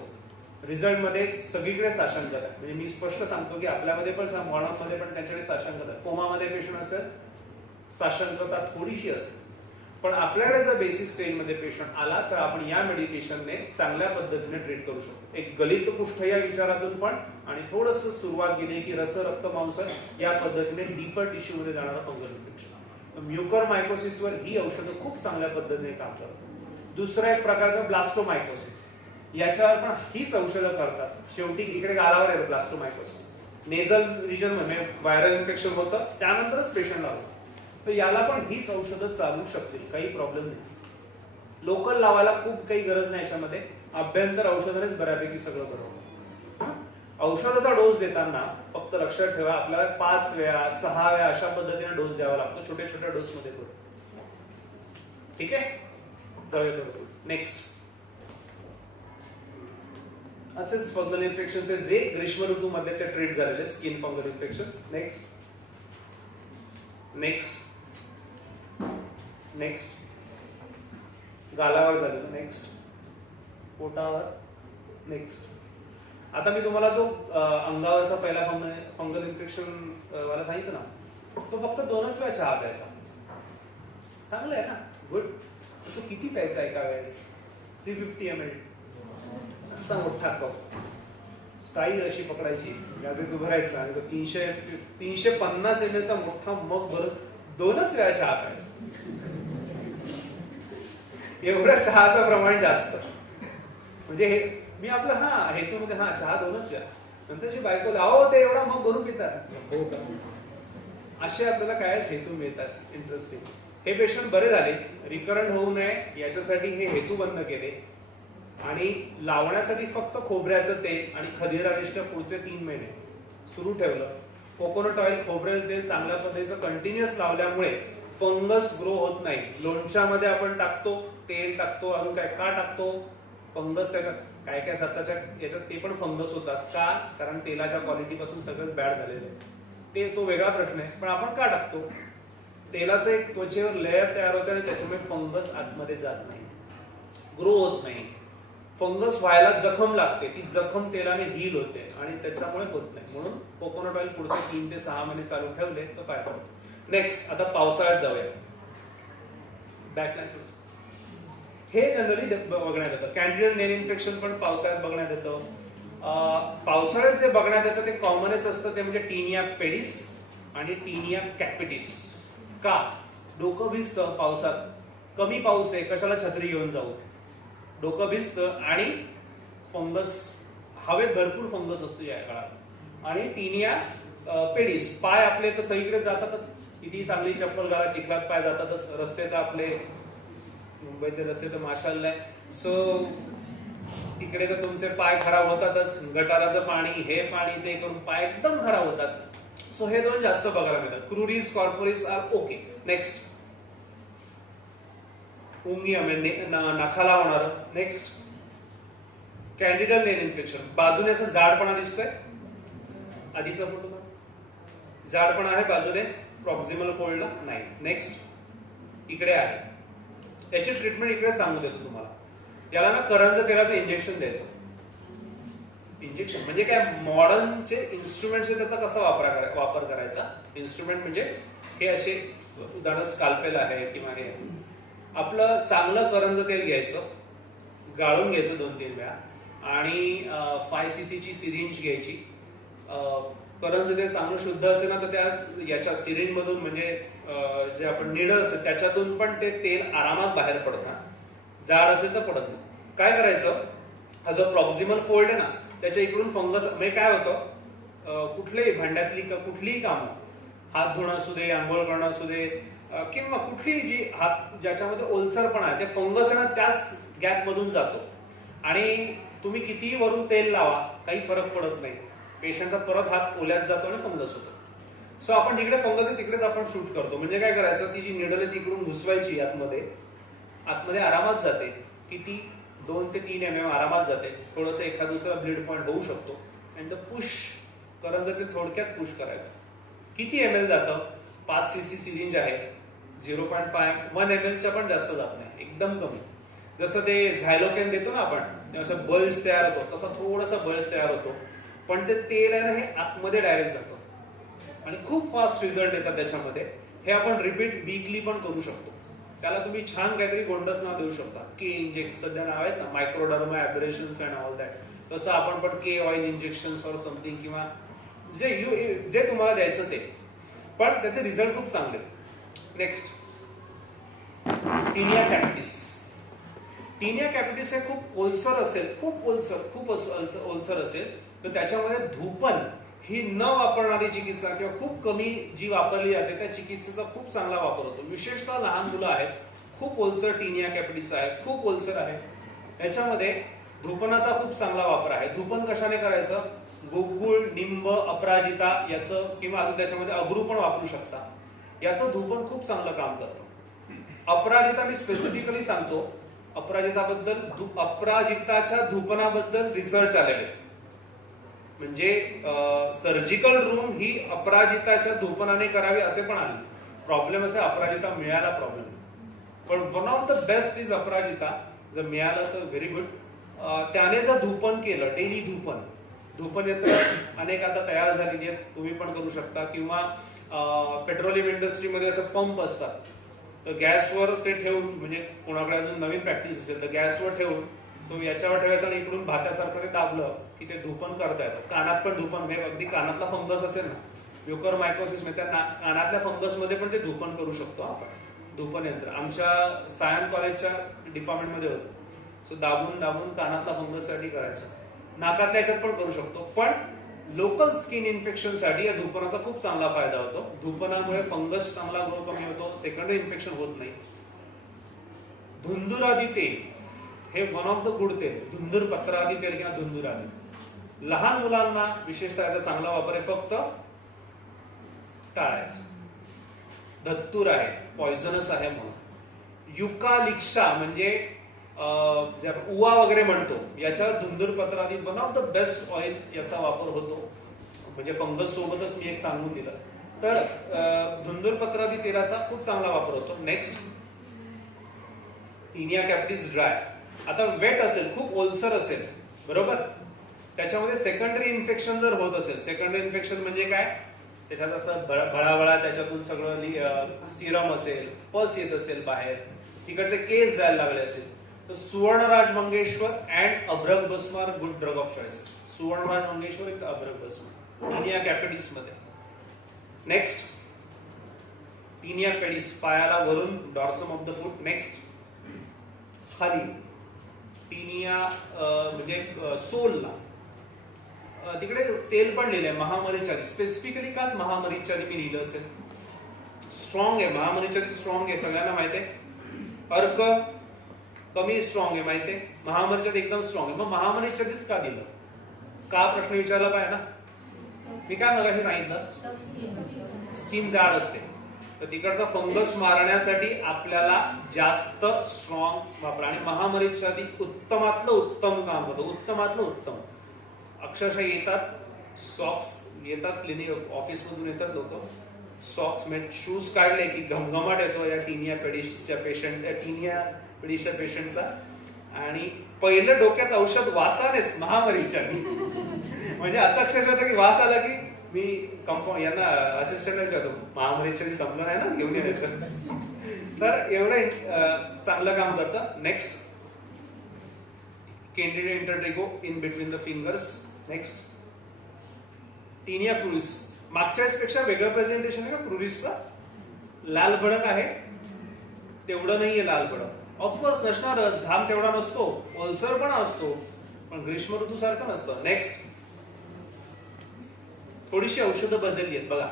रिझल्ट मध्ये सगळीकडे साशंकता आहे. म्हणजे मी स्पष्ट सांगतो की आपल्यामध्ये पण मॉडर्नमध्ये पण त्यांच्याकडे साशंकता आहे. कोमामध्ये पेशंट असेल साशंकता थोडीशी असते, पण आपल्याकडे जर बेसिक स्टेज मध्ये पेशंट आला तर आपण या मेडिकेशनने चांगल्या पद्धतीने ट्रीट करू शकतो. एक गलित कुष्ठ या विचारातून पण आणि थोडस सुरुवात केली की रस, रक्त, मांस या पद्धतीने डीपर टिश्यू मध्ये जाणारा फंगल इन्फेक्शन. म्युकरमायकोसिसवर ही औषधं खूप चांगल्या पद्धतीने काम करतात. दुसरा एक प्रकारचा ब्लास्टोमायकोसिस, याच्यावर पण हीच औषधं करतात. शेवटी इकडे गालावर आहे ब्लास्टोमायकोसिस, नेझल रिजन मध्ये व्हायरल इन्फेक्शन होतं त्यानंतरच पेशंटला होतं. तर याला पण हीच औषधं चालू शकतील, काही प्रॉब्लेम नाही. लोकल लावायला खूप काही गरज नाही याच्यामध्ये, अभ्यंतर औषधानेच बऱ्यापैकी सगळं बरोबर. औषधाचा डोस देताना फक्त लक्षात ठेवा आपल्याला 5 वेळा 6 वेळा अशा पद्धतीने डोस द्यावा लागतो, छोट्या छोट्या डोस मध्ये करून. ठीक आहे. नेक्स्ट, असेच फंगल इन्फेक्शन जे ग्रीष्म ऋतूमध्ये ते ट्रीट झालेले skin fungal infection. Next next next गालावर झालेलं. नेक्स्ट पोटावर. नेक्स्ट, आता मी तुम्हाला जो अंगावरचा पहिला फंगल इन्फेक्शन वाला सांगितलं ना, तो फक्त 2च वेळा चहा प्यायचा. चांगलं आहे ना, गुड. तो किती प्यायचा एका वेळेस? 350 ml. असा मोठा कप, स्टाईल अशी पकडायची, गाडीत उभं राहायचं आणि 350 ml चा मोठा मग भरून 2च वेळा चहा प्यायचा. एवढं चहाचं प्रमाण जास्त. म्हणजे हे मी आपलं हेतूमध्ये चहा 2च वेळा, नंतरची बायको अहो ते एवढा मग भरून पितात, हो का, असे आपल्याला कायच हेतू मिळतात. इंटरेस्टिंग. हे पेशंट बरे झाले, रिकरंट होऊ नये याच्यासाठी हे हेतू बंद केले आणि लावण्यासाठी फक्त खोबऱ्याचं तेल आणि खदिराविष्ट पुढचे 3 महिने सुरू ठेवलं. कोकोनट ऑइल, खोबरेल तेल चांगल्या पद्धतीचं कंटिन्युअस लावल्यामुळे फंगस ग्रो होत नाही. लोणच्यामध्ये आपण टाकतो, तेल टाकतो, अजून काय का टाकतो, फंगस त्याच्यात काय काय स्वतःच्या याच्यात ते पण फंगस होतात. का? कारण तेलाच्या क्वालिटी पासून सगळंच बॅड झालेलं आहे. ते तो वेगळा प्रश्न आहे, पण आपण का टाकतो? तेलाचं एक त्वचेवर लेअर तयार होतं आणि त्याच्यामुळे फंगस आतमध्ये जात नाही, ग्रो होत नाही. फंगस व्हायला जखम लागते, ती जखम तेलाने हील होते आणि त्याच्यामुळे होत नाही. म्हणून कोकोनट ऑइल पुढचे 3 ते 6 महिने चालू ठेवले तर फायदा होतो. नेक्स्ट, आता पावसाळ्यात जाऊया. बॅकलाईन हे जनरली बघण्यात येतं. कॅन्डिडल नेल इन्फेक्शन पण पावसाळ्यात बघण्यात येतं. पावसाळ्यात जे बघण्यात येतं ते कॉमनच असतं, ते म्हणजे टीनिया पेडिस आणि टीनिया कॅपिटिस. का? डोकं भिजतं पावसात, कमी पाऊस आहे, कशाला छत्री घेऊन जाऊ, डोकं भिजतं आणि फंगस, हवेत भरपूर फंगस असतो या काळात. आणि टीनिया पेडिस, पाय आपले तर सगळीकडे जातातच, किती चांगली चप्पल घाला चिखलात पाय जातातच. रस्ते तर आपले मुंबईचे रस्ते तर माशाल्लाह आहे, सो तिकडे तर तुमचे पाय खराब होतातच. गटाराचं पाणी, हे पाणी, ते करून पाय एकदम खराब होतात. सो हे 2 जास्त बघायला मिळतात. क्रुरिस, कॉर्पोरिस आर ओके. नेक्स्ट, उंगी नखाला होणार. नेक्स्ट, कॅन्डिडल नेल इन्फेक्शन. बाजूने असं जाडपणा दिसतोय, आधीचा फोटो जाडपणा आहे बाजूने, प्रॉक्सिमल फोल्डला नाही. नेक्स्ट, इकडे आहे. याची ट्रीटमेंट इकडे सांगू देतो तुम्हाला. याला ना करंज तेलाचं इंजेक्शन द्यायचं. इंजेक्शन म्हणजे काय, मॉडर्नचे इन्स्ट्रुमेंट्स त्याचा कसा वापर करायचा. इन्स्ट्रुमेंट म्हणजे हे असे, उदाहरण स्काल्पेल आहे किंवा हे. आपलं चांगलं करंज तेल घ्यायचं, गाळून घ्यायचं 2-3 वेळा आणि 5cc ची सिरिंज घ्यायची. करंज तेल चांगलं शुद्ध असेल ना तर त्या याच्या सिरिंज मधून म्हणजे जे आपण निडं असतं त्याच्यातून पण ते तेल आरामात बाहेर पडतं. जाड असेल तर पडत नाही. काय करायचं, हा जो प्रॉक्सिमल फोल्ड आहे ना त्याच्या इकडून फंगस, म्हणजे काय होतं, कुठल्याही भांड्यातली कुठलीही कामं, हात धुणं असू दे, आंघोळ करणं असू दे, किंवा कुठलीही जी हात ज्याच्यामध्ये ओलसरपणा आहे, ते फंगस आहे ना त्याच गॅप मधून जातो आणि तुम्ही कितीही वरून तेल लावा काही फरक पडत नाही. पेशंटचा परत हात ओल्यात जातो आणि फंगस होतो. सो आपण जिकडे फंगस आहे तिकडेच आपण शूट करतो. म्हणजे काय करायचं, ती जी निडल आहे तिकडून घुसवायची आतमध्ये आरामात जाते. किती, 2 ते 3 mm आरामात जाते. थोडंसं एखाद दुसरा ब्लीड पॉइंट होऊ शकतो. अँड द पुश, करंज ते थोडक्यात पुश करायचं. किती ml जातं, 5cc सिरिंज आहे, 0.5 1 ml च्या पण जास्त जात नाही, एकदम कमी. जसं ते झायलोकेन देतो ना आपण, असं बल्ज तयार होतो, तसा थोडासा बल्ज तयार होतो. पण ते तेल आहे ना हे आतमध्ये डायरेक्ट जातं आणि खूप फास्ट रिझल्ट येतात त्याच्यामध्ये. हे आपण रिपीट वीकली पण करू शकतो. त्याला तुम्ही छान काहीतरी गोंडस नाव देऊ शकता. के इंजेक्शन सध्या नाव आहेत ना, मायक्रोडर्मा ॲब्रेशन्स अँड ऑल दॅट. तसं आपण पण के ऑइल इंजेक्शन्स ऑर समथिंग किंवा जे तुम्हाला द्यायचं ते, पण त्याचे रिझल्ट खूप चांगले. Next, tinea capitis. Tinea capitis हे खूप ओलसर असेल, खूप ओलसर असेल तर त्याच्यामध्ये धूपन ही न वापरणारी चिकित्सा किंवा खूप कमी जी वापरली जाते त्या चिकित्सेचा खूप चांगला वापर होतो. विशेषतः लहान मुलं आहेत, खूप ओलसर टीनिया कॅपिटिस आहे, खूप ओलसर आहे, याच्यामध्ये धूपनाचा खूप चांगला वापर आहे. धूपन कशाने करायचं, गुळगुळ, निंब, अपराजिता याचं, किंवा अजून त्याच्यामध्ये अगरू पण वापरू शकता. याचं धूपन खूप चांगलं काम करतं. अपराजिता मी स्पेसिफिकली सांगतो, अपराजिताच्या धूपनाबद्दल रिसर्च आलेले. म्हणजे सर्जिकल रूम ही अपराजिताच्या धूपनाने करावी असे पण आले. प्रॉब्लेम असे, अपराजिता मिळायला प्रॉब्लेम, पण one of the best is अपराजिता. जर मिळालं तर व्हेरी गुड. त्याने जर धूपन केलं, डेली धूपन यंत्र अनेक आता तयार झालेली आहेत, तुम्ही पण करू शकता. किंवा पेट्रोलियम इंडस्ट्रीमध्ये असं पंप असतात, तर गॅसवर ते ठेवून, म्हणजे कोणाकडे अजून नवीन प्रॅक्टिस असेल तर गॅसवर ठेवून तो याच्यावर ठेवायचा आणि इकडून भात्यासारखं ते दाबलं की ते धूपन करता येतं. कानात पण धूपन, म्हणजे अगदी कानातला फंगस असेल ना, म्युकरमायकोसिस, म्हणजे त्या कानातल्या फंगसमध्ये पण ते धूपन करू शकतो आपण. धूपन यंत्र आमच्या सायन्स कॉलेजच्या डिपार्टमेंटमध्ये होतं. सो दाबून कानातला फंगससाठी करायचं. नाकातल्या याच्यात पण करू शकतो. पण लोकल स्किन इन्फेक्शनसाठी या धूपनाचा खूप चांगला फायदा होतो. धूपनामुळे फंगस चांगला ग्रो कमी होतो, सेकंडरी इन्फेक्शन होत नाही. धुंदुरादी तेल हे वन ऑफ द गुड तेल. धुंदूर पत्रादी तेल किंवा धुंदुरादी, लहान मुलांना विशेषतः याचा चांगला वापर आहे, फक्त टाळायचं. धत्तूर आहे, पॉइझनस आहे म्हणून. युकालिक्सा म्हणजे जे आपण उवा वगैरे म्हणतो, याच्यावर धुंदूर पत्रादी one of the best oil याचा वापर होतो. म्हणजे फंगस सोबतच मी एक सांगून दिलं तर धुंदूर पत्रादी तेलाचा खूप चांगला वापर होतो. Next, tinea capitis dry. आता वेट असेल, खूप ओलसर असेल, बरोबर, त्याच्यामध्ये सेकंडरी इन्फेक्शन जर होत असेल, सेकंडरी इन्फेक्शन म्हणजे काय, त्याच्यात असं भळाभळा त्याच्यातून सगळं सिरम असेल, पस येत असेल बाहेर, तिकडचे केस जायला लागले असेल, तर सुवर्णराज मंगेश्वर अँड अभ्रक भस्म are good drug of choices. सुवर्णराज मंगेश्वर विथ अभ्रक भस्म टीनिया कॅपिटिस मध्ये. नेक्स्ट टीनिया पेडिस, पायाला वरून dorsum of the foot. Next खाली टीनिया म्हणजे सोलला, तिकडे तेल पण लिहिलंय महामरीचादी. स्पेसिफिकली काच महामरीचादी मी लिहिलं असेल? स्ट्रॉंग आहे महामरीचादी, स्ट्रॉंग आहे, सगळ्यांना माहिती आहे. अर्क कमी स्ट्रॉंग आहे, माहिती आहे. महामरीचादी एकदम स्ट्रॉंग आहे. मग महामरीचादीच का दिलं, का प्रश्न विचारला पाहिजे ना. मी काय मगाशी सांगितलं, स्किन जाड असते, तर तिकडचा फंगस मारण्यासाठी आपल्याला जास्त स्ट्रॉंग वापरा. आणि महामरीचादी उत्तमातलं उत्तम काम होतं, उत्तमातलं उत्तम. अक्षरशः येतात सॉक्स, येतात क्लिनिक ऑफिसमधून येतात लोक, सॉक्स शूज काढले की घमघमाट येतो या टीनिया पेडिसच्या पेशंट, टीनिया पेडिसच्या पेशंटचा. आणि पहिलं डोक्यात औषध वासानेच महामरीचादी. म्हणजे असं अक्षरशः होतं की वास आला की मी कंपाऊंड यांना असिस्टंट विचारतो, महामरीचादी संपलं नाही ना, घेऊन येण्याचं. तर एवढं चांगलं काम करतं. Next candida intertrigo in between the fingers. Next tinea cruris, मागच्या पेक्षा वेगळं प्रेझेंटेशन आहे का क्रुरिसचं? लाल भडक आहे, तेवढं नाहीये लाल भडक. ऑफकोर्स नसणारच, घाम तेवढा नसतो, ओलसर पण असतो, पण ग्रीष्म ऋतू सारखं नसतं. नेक्स्ट थोडीशी औषधं बदलली आहेत बघा.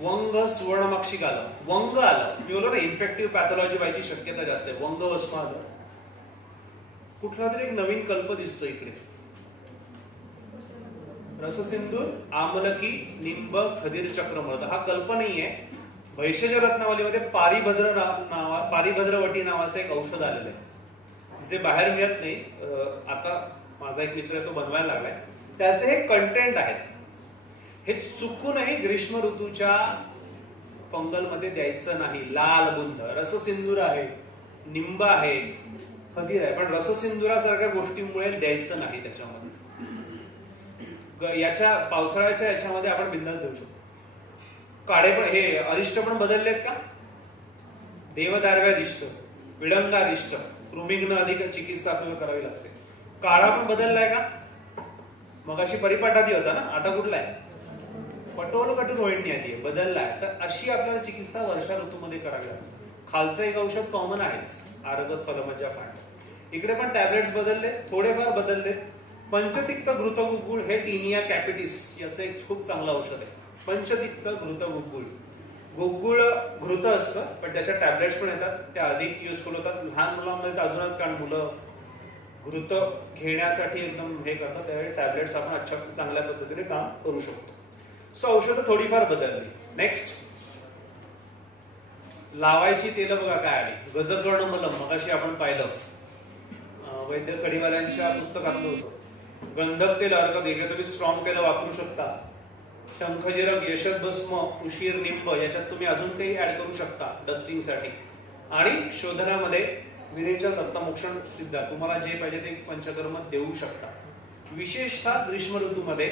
वंग सुवर्णमाक्षिक आलं, वंग आलं, मी बोललो ना इन्फेक्टिव्ह पॅथॉलॉजी व्हायची शक्यता जास्त आहे. वंग वस्म आलं, कुठला तरी एक नवीन कल्प दिसतो इकडे. रससिंधूर, आमलकी, निंब, खदीर, चक्रमर्द. हा कल्प नाहीये. भैषज रत्नावलीमध्ये पारिभद्रवटी नावाचं एक औषध आलेलं आहे, जे बाहेर मिळत नाही. आता माझा एक मित्र आहे, तो बनवायला लागलाय. त्याचे हे कंटेंट आहेत. हे चुकूनही ग्रीष्म ऋतूच्या फंगल मध्ये द्यायचं नाही. लाल बुंद, रससिंधूर आहे, निंब आहे, खदीर आहे, पण रससिंधुरासारख्या गोष्टींमुळे द्यायचं नाही त्याच्यामध्ये. याच्या पावसाळ्याच्या याच्यामध्ये आपण बिंदास देऊ शकतो. काढे पण हे अरिष्ट पण बदललेत का? देवदारव्यारिष्ट, विडंगारिष्ट, कृमिघ्न अधिक चिकित्सा आपल्याला करावी लागते. काळा पण बदललाय का? मगाशी परिपाठादी होता ना, आता कुठला आहे? पटोल कटून रोहिणी आधी आहे, बदललाय. तर अशी आपल्याला चिकित्सा वर्षा ऋतूमध्ये करावी लागते. खालचं एक औषध कॉमन आहेच, आरगत फलमज्जा फांड. इकडे पण टॅबलेट्स बदलले, थोडेफार बदलले. पंचतिक्त घृतगुग्गुळ हे टीनिया कॅपिटिस याचं एक खूप चांगलं औषध आहे. पंचतिक्त घृतगुग्गुळ, गुग्गुळ घृत असतं, पण त्याच्या टॅबलेट्स पण येतात, त्या अधिक युजफुल होतात. लहान मुलांमध्ये तर अजूनच, कारण मुलं घृत घेण्यासाठी एकदम हे करतात, त्यावेळी टॅबलेट्स आपण अच्छा चांगल्या पद्धतीने काम करू शकतो. सो औषधं थोडीफार बदलली. नेक्स्ट लावायची तेल बघा काय आली. गजकर्ण मलम मगाशी आपण पाहिलं, वैद्य खडीवाल्यांच्या पुस्तकातलं होतं. गंधक तेल, अर्क वेगळे तुम्ही स्ट्रॉंग तेल वापरू शकता. शंखजिरक, यशद भस्म, उशीर, निंब याच्यात तुम्ही अजून काही ऍड करू शकता डस्टिंगसाठी. आणि शोधनामध्ये विरेचन, रक्तमोक्षण सिद्ध, तुम्हाला जे पाहिजे ते पंचकर्म देऊ शकता. विशेषतः ग्रीष्म ऋतूमध्ये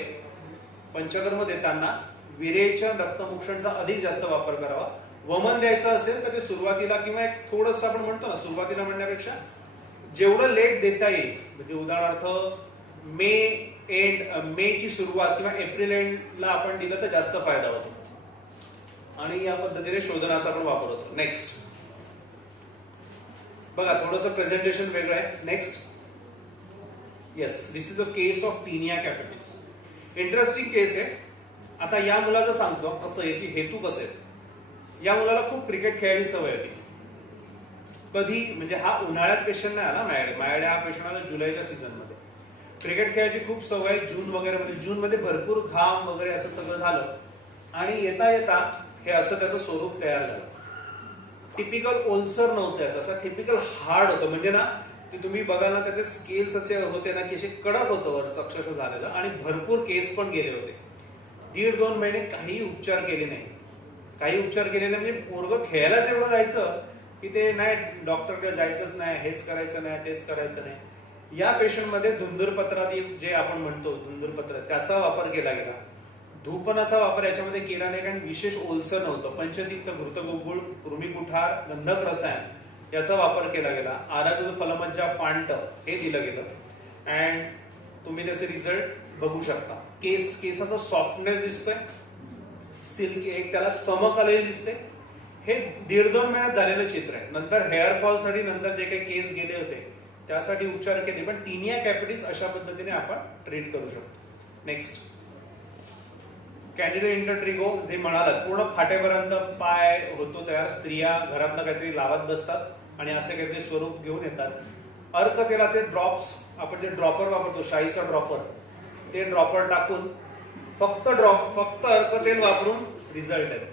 पंचकर्म देताना विरेचन, रक्तमोक्षणचा अधिक जास्त वापर करावा. वमन द्यायचं असेल तर ते सुरुवातीला किंवा एक थोडंसं आपण म्हणतो ना, सुरुवातीला म्हणण्यापेक्षा जेवढं लेट देता येईल, म्हणजे उदाहरणार्थ मे ची सुरुवात किंवा एप्रिल एंडला आपण दिलं तर जास्त फायदा होतो. आणि या पद्धतीने शोधनाचा पण वापर होतो. नेक्स्ट बघा, थोडंसं प्रेझेंटेशन वेगळं आहे. Next, yes, this is a case of tinea capitis. Interesting case आहे. आता या मुलाचं सांगतो कसं, याची हेतू कसं आहे. या मुलाला खूप क्रिकेट खेळायची सवय होती. कधी म्हणजे हा उन्हाळ्यात पेशंट नाही आला, माझ्याकडे हा पेशंट आला जुलैच्या सीझन मध्ये. क्रिकेट खेळायची खूप सवय, जून वगैरे मध्ये. जून मध्ये भरपूर घाम वगैरे असं सगळं झालं आणि येता येता हे असं त्याचं स्वरूप तयार झालं. टिपिकल ओलसर नव्हतं याचं, असं टिपिकल हार्ड होतं. म्हणजे ना, ते तुम्ही बघा ना, त्याचे स्केल्स असे होते ना की असे कडक होतं वरचं अक्षरशः झालेलं. आणि भरपूर केस पण गेले होते. 1.5-2 महिने काही उपचार केले नाही. काही उपचार केले नाही म्हणजे पोरगं खेळायलाच एवढं जायचं की ते नाही डॉक्टरकडे जायचंच नाही, हेच करायचं नाही, तेच करायचं नाही. या पेशंटमध्ये धुंदुरपत्रादी जे आपण म्हणतो धुंदुरपत्र त्याचा वापर केला गेला. धूपनाचा वापर याच्यामध्ये केला नाही कारण विशेष ओलसर नव्हतं. पंचतिक्त, घृतगोकुळ, कृमिकुठार, गंधक रसायन याचा वापर केला गेला. आरग फलमज्जा फांट हे दिलं गेलं. अँड तुम्ही त्याचे रिझल्ट बघू शकता. केसाचा सॉफ्टनेस दिसतोय, सिल्क एक त्याला चमक आलेली दिसते. हे 1.5-2 महिन्यात झालेलं चित्र आहे. नंतर हेअरफॉल साठी नंतर जे काही केस गेले होते त्यासाठी उपचार केले, पण टिनिया कॅपिटिस अशा पद्धतीने आपण ट्रीट करू शकतो. नेक्स्ट कॅन्डिडा इंटरट्रिगो जे म्हणालात पूर्ण फाटेपर्यंत पाय होतो तयार. स्त्रिया घरातनं काहीतरी लावत बसतात आणि असे काहीतरी स्वरूप घेऊन येतात. अर्क तेलाचे ड्रॉप्स आपण जे ड्रॉपर वापरतो, शाईचा ड्रॉपर, ते ड्रॉपर टाकून फक्त अर्क तेल वापरून रिझल्ट आहे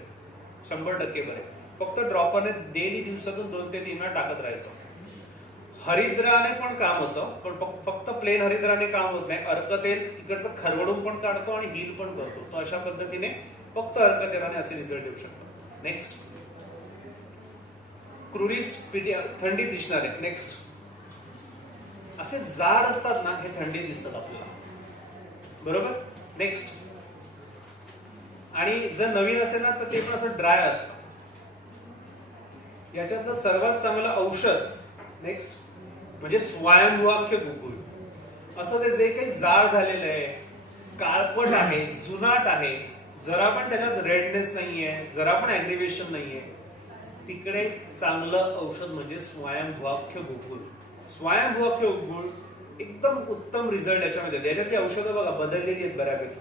100% बरे. फक्त ड्रॉपरने डेली दिवसातून 2 ते 3 वेळा टाकत राहायचं. हरिद्राने पण काम होतं, पण फक्त प्लेन हरिद्राने काम होत नाही. अर्क तेल तिकडचं खरवडून पण काढतो आणि हील पण करतो. तर अशा पद्धतीने फक्त अर्क तेलाने असे रिझल्ट येऊ शकतो. नेक्स्ट क्रुरिस थंडीत दिसणारे. नेक्स्ट असे जाड असतात ना, हे थंडीत दिसतात आपल्याला, बरोबर. नेक्स्ट आणि जर नवीन असेल ना तर ते पण असं ड्राय असतं. याच्यातलं सर्वात चांगलं औषध नेक्स्ट म्हणजे स्वयंभुवाख्य गुगुळ. असं ते जे काही जाड झालेलं आहे, काळपट आहे, जुनाट आहे, जरा पण त्याच्यात रेडनेस नाहीये, जरा पण ऍग्रिवेशन नाहीये, तिकडे चांगलं औषध म्हणजे स्वयंभुवाख्य गुगुळ. स्वयंभुवाख्य गुगुळ एकदम उत्तम रिझल्ट याच्यामध्ये. याच्यातली औषधं बघा बदललेली आहेत बऱ्यापैकी.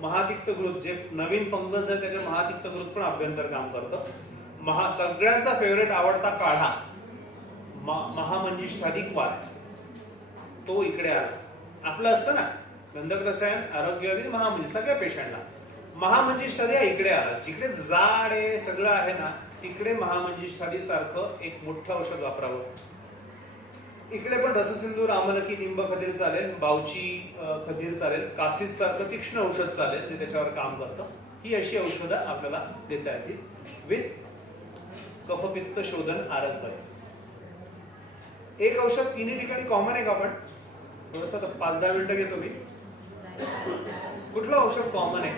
महातिक्तगृत जे नवीन फंगस आहे त्याच्या महातिक्तगृत पण अभ्यंतर काम करतं. सगळ्यांचा फेवरेट आवडता काढा महामंजिष्ठाधिक वात, तो इकडे आला. आपलं असतं ना गंधक रसायन आरोग्यवादी महामंजिष्ठ, सगळ्या पेशंटला महामंजिष्ठाधी हा इकडे आला. जिकडे जाड आहे सगळं आहे ना तिकडे महामंजिष्ठाधी सारखं एक मोठं औषध वापरावं. इकडे पण रससिंधूर, आमलकी, निंब खदीर चालेल, बावची खदीर चालेल, कासिस सारखं तीक्ष्ण औषध चालेल जे त्याच्यावर काम करतं. ही अशी औषधं आपल्याला देता येतील विथ कफपित्त शोधन आरोग्य. एक औषध तिन्ही ठिकाणी कॉमन आहे का? आपण थोडस 5-10 मिनिटं घेतो मी. कुठलं औषध कॉमन आहे?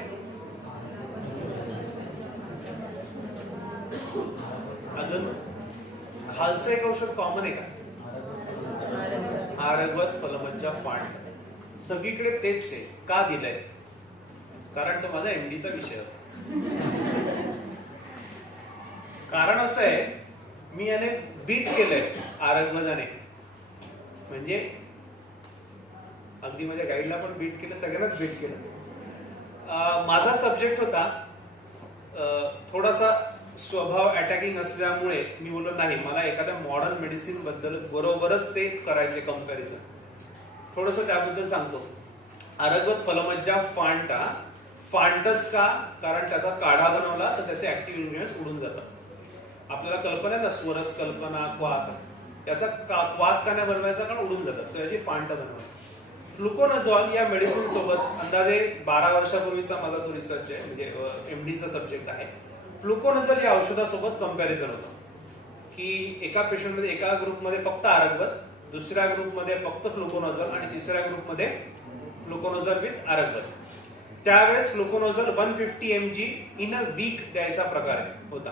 अजून खालचं एक औषध कॉमन आहे का? आरगवत फलमज्जा फांड. सगळीकडे तेच आहे. का दिलंय? कारण तो माझा एमडीचा विषय होता. कारण असं आहे, मी याने बीट केलंय आरगवदाने, म्हणजे अगदी माझ्या गाईडला पण बीट केलं, सगळ्यांनाच बीट केलं. माझा सब्जेक्ट होता थोडासा स्वभाव अटॅकिंग असल्यामुळे मी बोललो नाही, मला एखाद्या मॉडर्न मेडिसिन बद्दल बरोबरच ते करायचे कंपॅरिझन. थोडस त्याबद्दल सांगतो. आरगवत फलमज्जा फांटा. फांटच का? कारण त्याचा काढा बनवला तर त्याचे ऍक्टिव्ह इन्ग्रेडियंट्स उडून जातात. आपल्याला कल्पना आहे ना, स्वरस कल्पना, क्वाथ, त्याचा क्वाथ का नाही बनवायचा कारण उडून जातात, तर याची फांट बनवायची. फ्लुकोनाझॉल या मेडिसिन सोबत अंदाजे 12 वर्षापूर्वीचा माझा तो रिसर्च आहे, म्हणजे एमडीचा सब्जेक्ट आहे. फ्लुकोनाझॉल या औषधासोबत कंपॅरिझन होतं की एका पेशंटमध्ये एका ग्रुपमध्ये फक्त आरगवत, दुसऱ्या ग्रुपमध्ये फक्त फ्लुकोनाझॉल आणि तिसऱ्या ग्रुपमध्ये फ्लुकोनाझॉल विथ आरगवत. त्यावेळेस फ्लुकोनाझॉल 150 mg इन अ वीक द्यायचा प्रकार होता.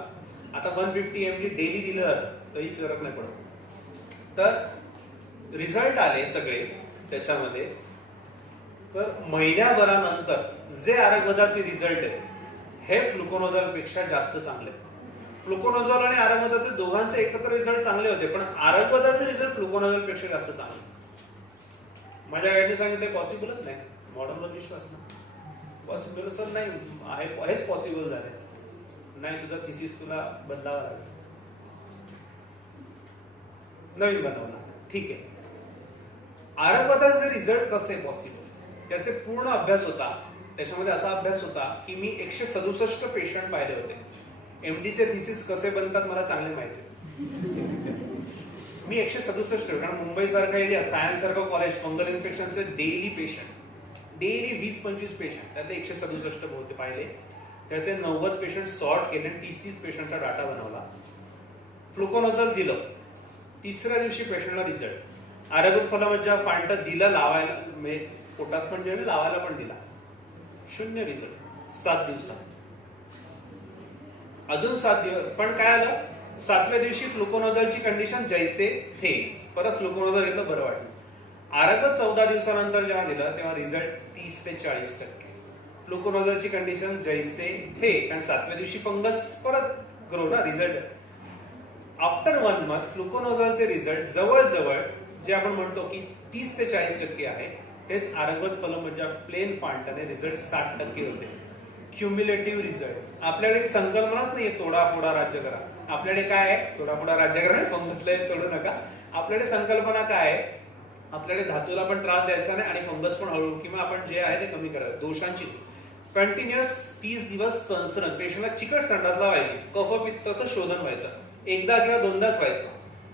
आता 150 mg डेली दिलं जातं तरी फरक नाही पडत. तर रिझल्ट आले सगळे त्याच्यामध्ये. तर महिन्याभरानंतर जे आरगवदाचे रिझल्ट आहेत हे फ्लुकोनाझॉल पेक्षा जास्त चांगले. फ्लुकोनाझॉल आणि आरगवदाचे दोघांचे एकत्र रिझल्ट चांगले होते, पण आरगवदाचे रिझल्ट फ्लुकोनाझॉल पेक्षा जास्त चांगले. माझ्या गाईडने सांगितलं पॉसिबलच नाही, मॉडर्नवर विश्वास ना, पॉसिबल सर नाही, हेच पॉसिबल झाले नाही, तुझा थिसिस तुला बदलावा लागेल, नवीन बनवला. ठीक आहे. आरगवदाचे रिझल्ट कसे पॉसिबल, त्याचे पूर्ण अभ्यास होता. त्याच्यामध्ये असा अभ्यास होता की मी 167 पेशंट पाहिले होते. एमडीचे थिसिस कसे बनतात मला चांगले माहिती आहे. मी 167, कारण मुंबई सारखा एरिया, सायन्स सारखं कॉलेज, फंगल इन्फेक्शनचे डेली पेशंट, डेली 20-25 पेशंट, त्यातले 167 होते पाहिले. त्यातले 90 पेशंट सॉर्ट केले, 30-30 पेशंटचा डाटा बनवला. फ्लुकोनोझल दिलं, तिसऱ्या दिवशी पेशंटला रिझल्ट. आरगत फलमज्जा फांट दिलं लावायला, म्हणजे पोटात पण दिलं लावायला पण दिला, 0 रिझल्ट 7 दिवसात. अजून 7 दिवस पण काय आलं, 7व्या दिवशी फ्लुकोनोझलची कंडिशन जैसे थे, परत फ्लुकोनोझल घेतलं, बरं वाटलं. आरगत 14 दिवसानंतर जेव्हा दिलं तेव्हा रिझल्ट 30 ते 40%. फ्लुकोनोझलची कंडिशन जैसे थे, कारण 7व्या दिवशी फंगस परत ग्रो ना, रिझल्ट. आफ्टर 1 मंथ फ्लुकोनोझलचे रिझल्ट जवळजवळ जे आपण म्हणतो की 30 ते 40% आहे, तेच आरगत फलमज्जा प्लेन फांटाने रिझल्ट 60% होते. Cumulative result. आपल्याकडे संकल्पनाच नाहीये तोडा फोडा राज्य करा. आपल्याकडे काय आहे, तोडा फोडा राज्य करा, फंगसला तोडू नका. आपल्याकडे संकल्पना काय आहे, आपल्याकडे धातूला पण त्रास द्यायचा नाही आणि फंगस पण हळू किंवा आपण जे आहे ते कमी करायचं. दोषांची कंटिन्युअस 30 दिवस संसर्ग, पेशंटला चिकट संडास लावायची, कफ पित्ताचं शोधन व्हायचं, एकदा किंवा दोनदाच व्हायचं.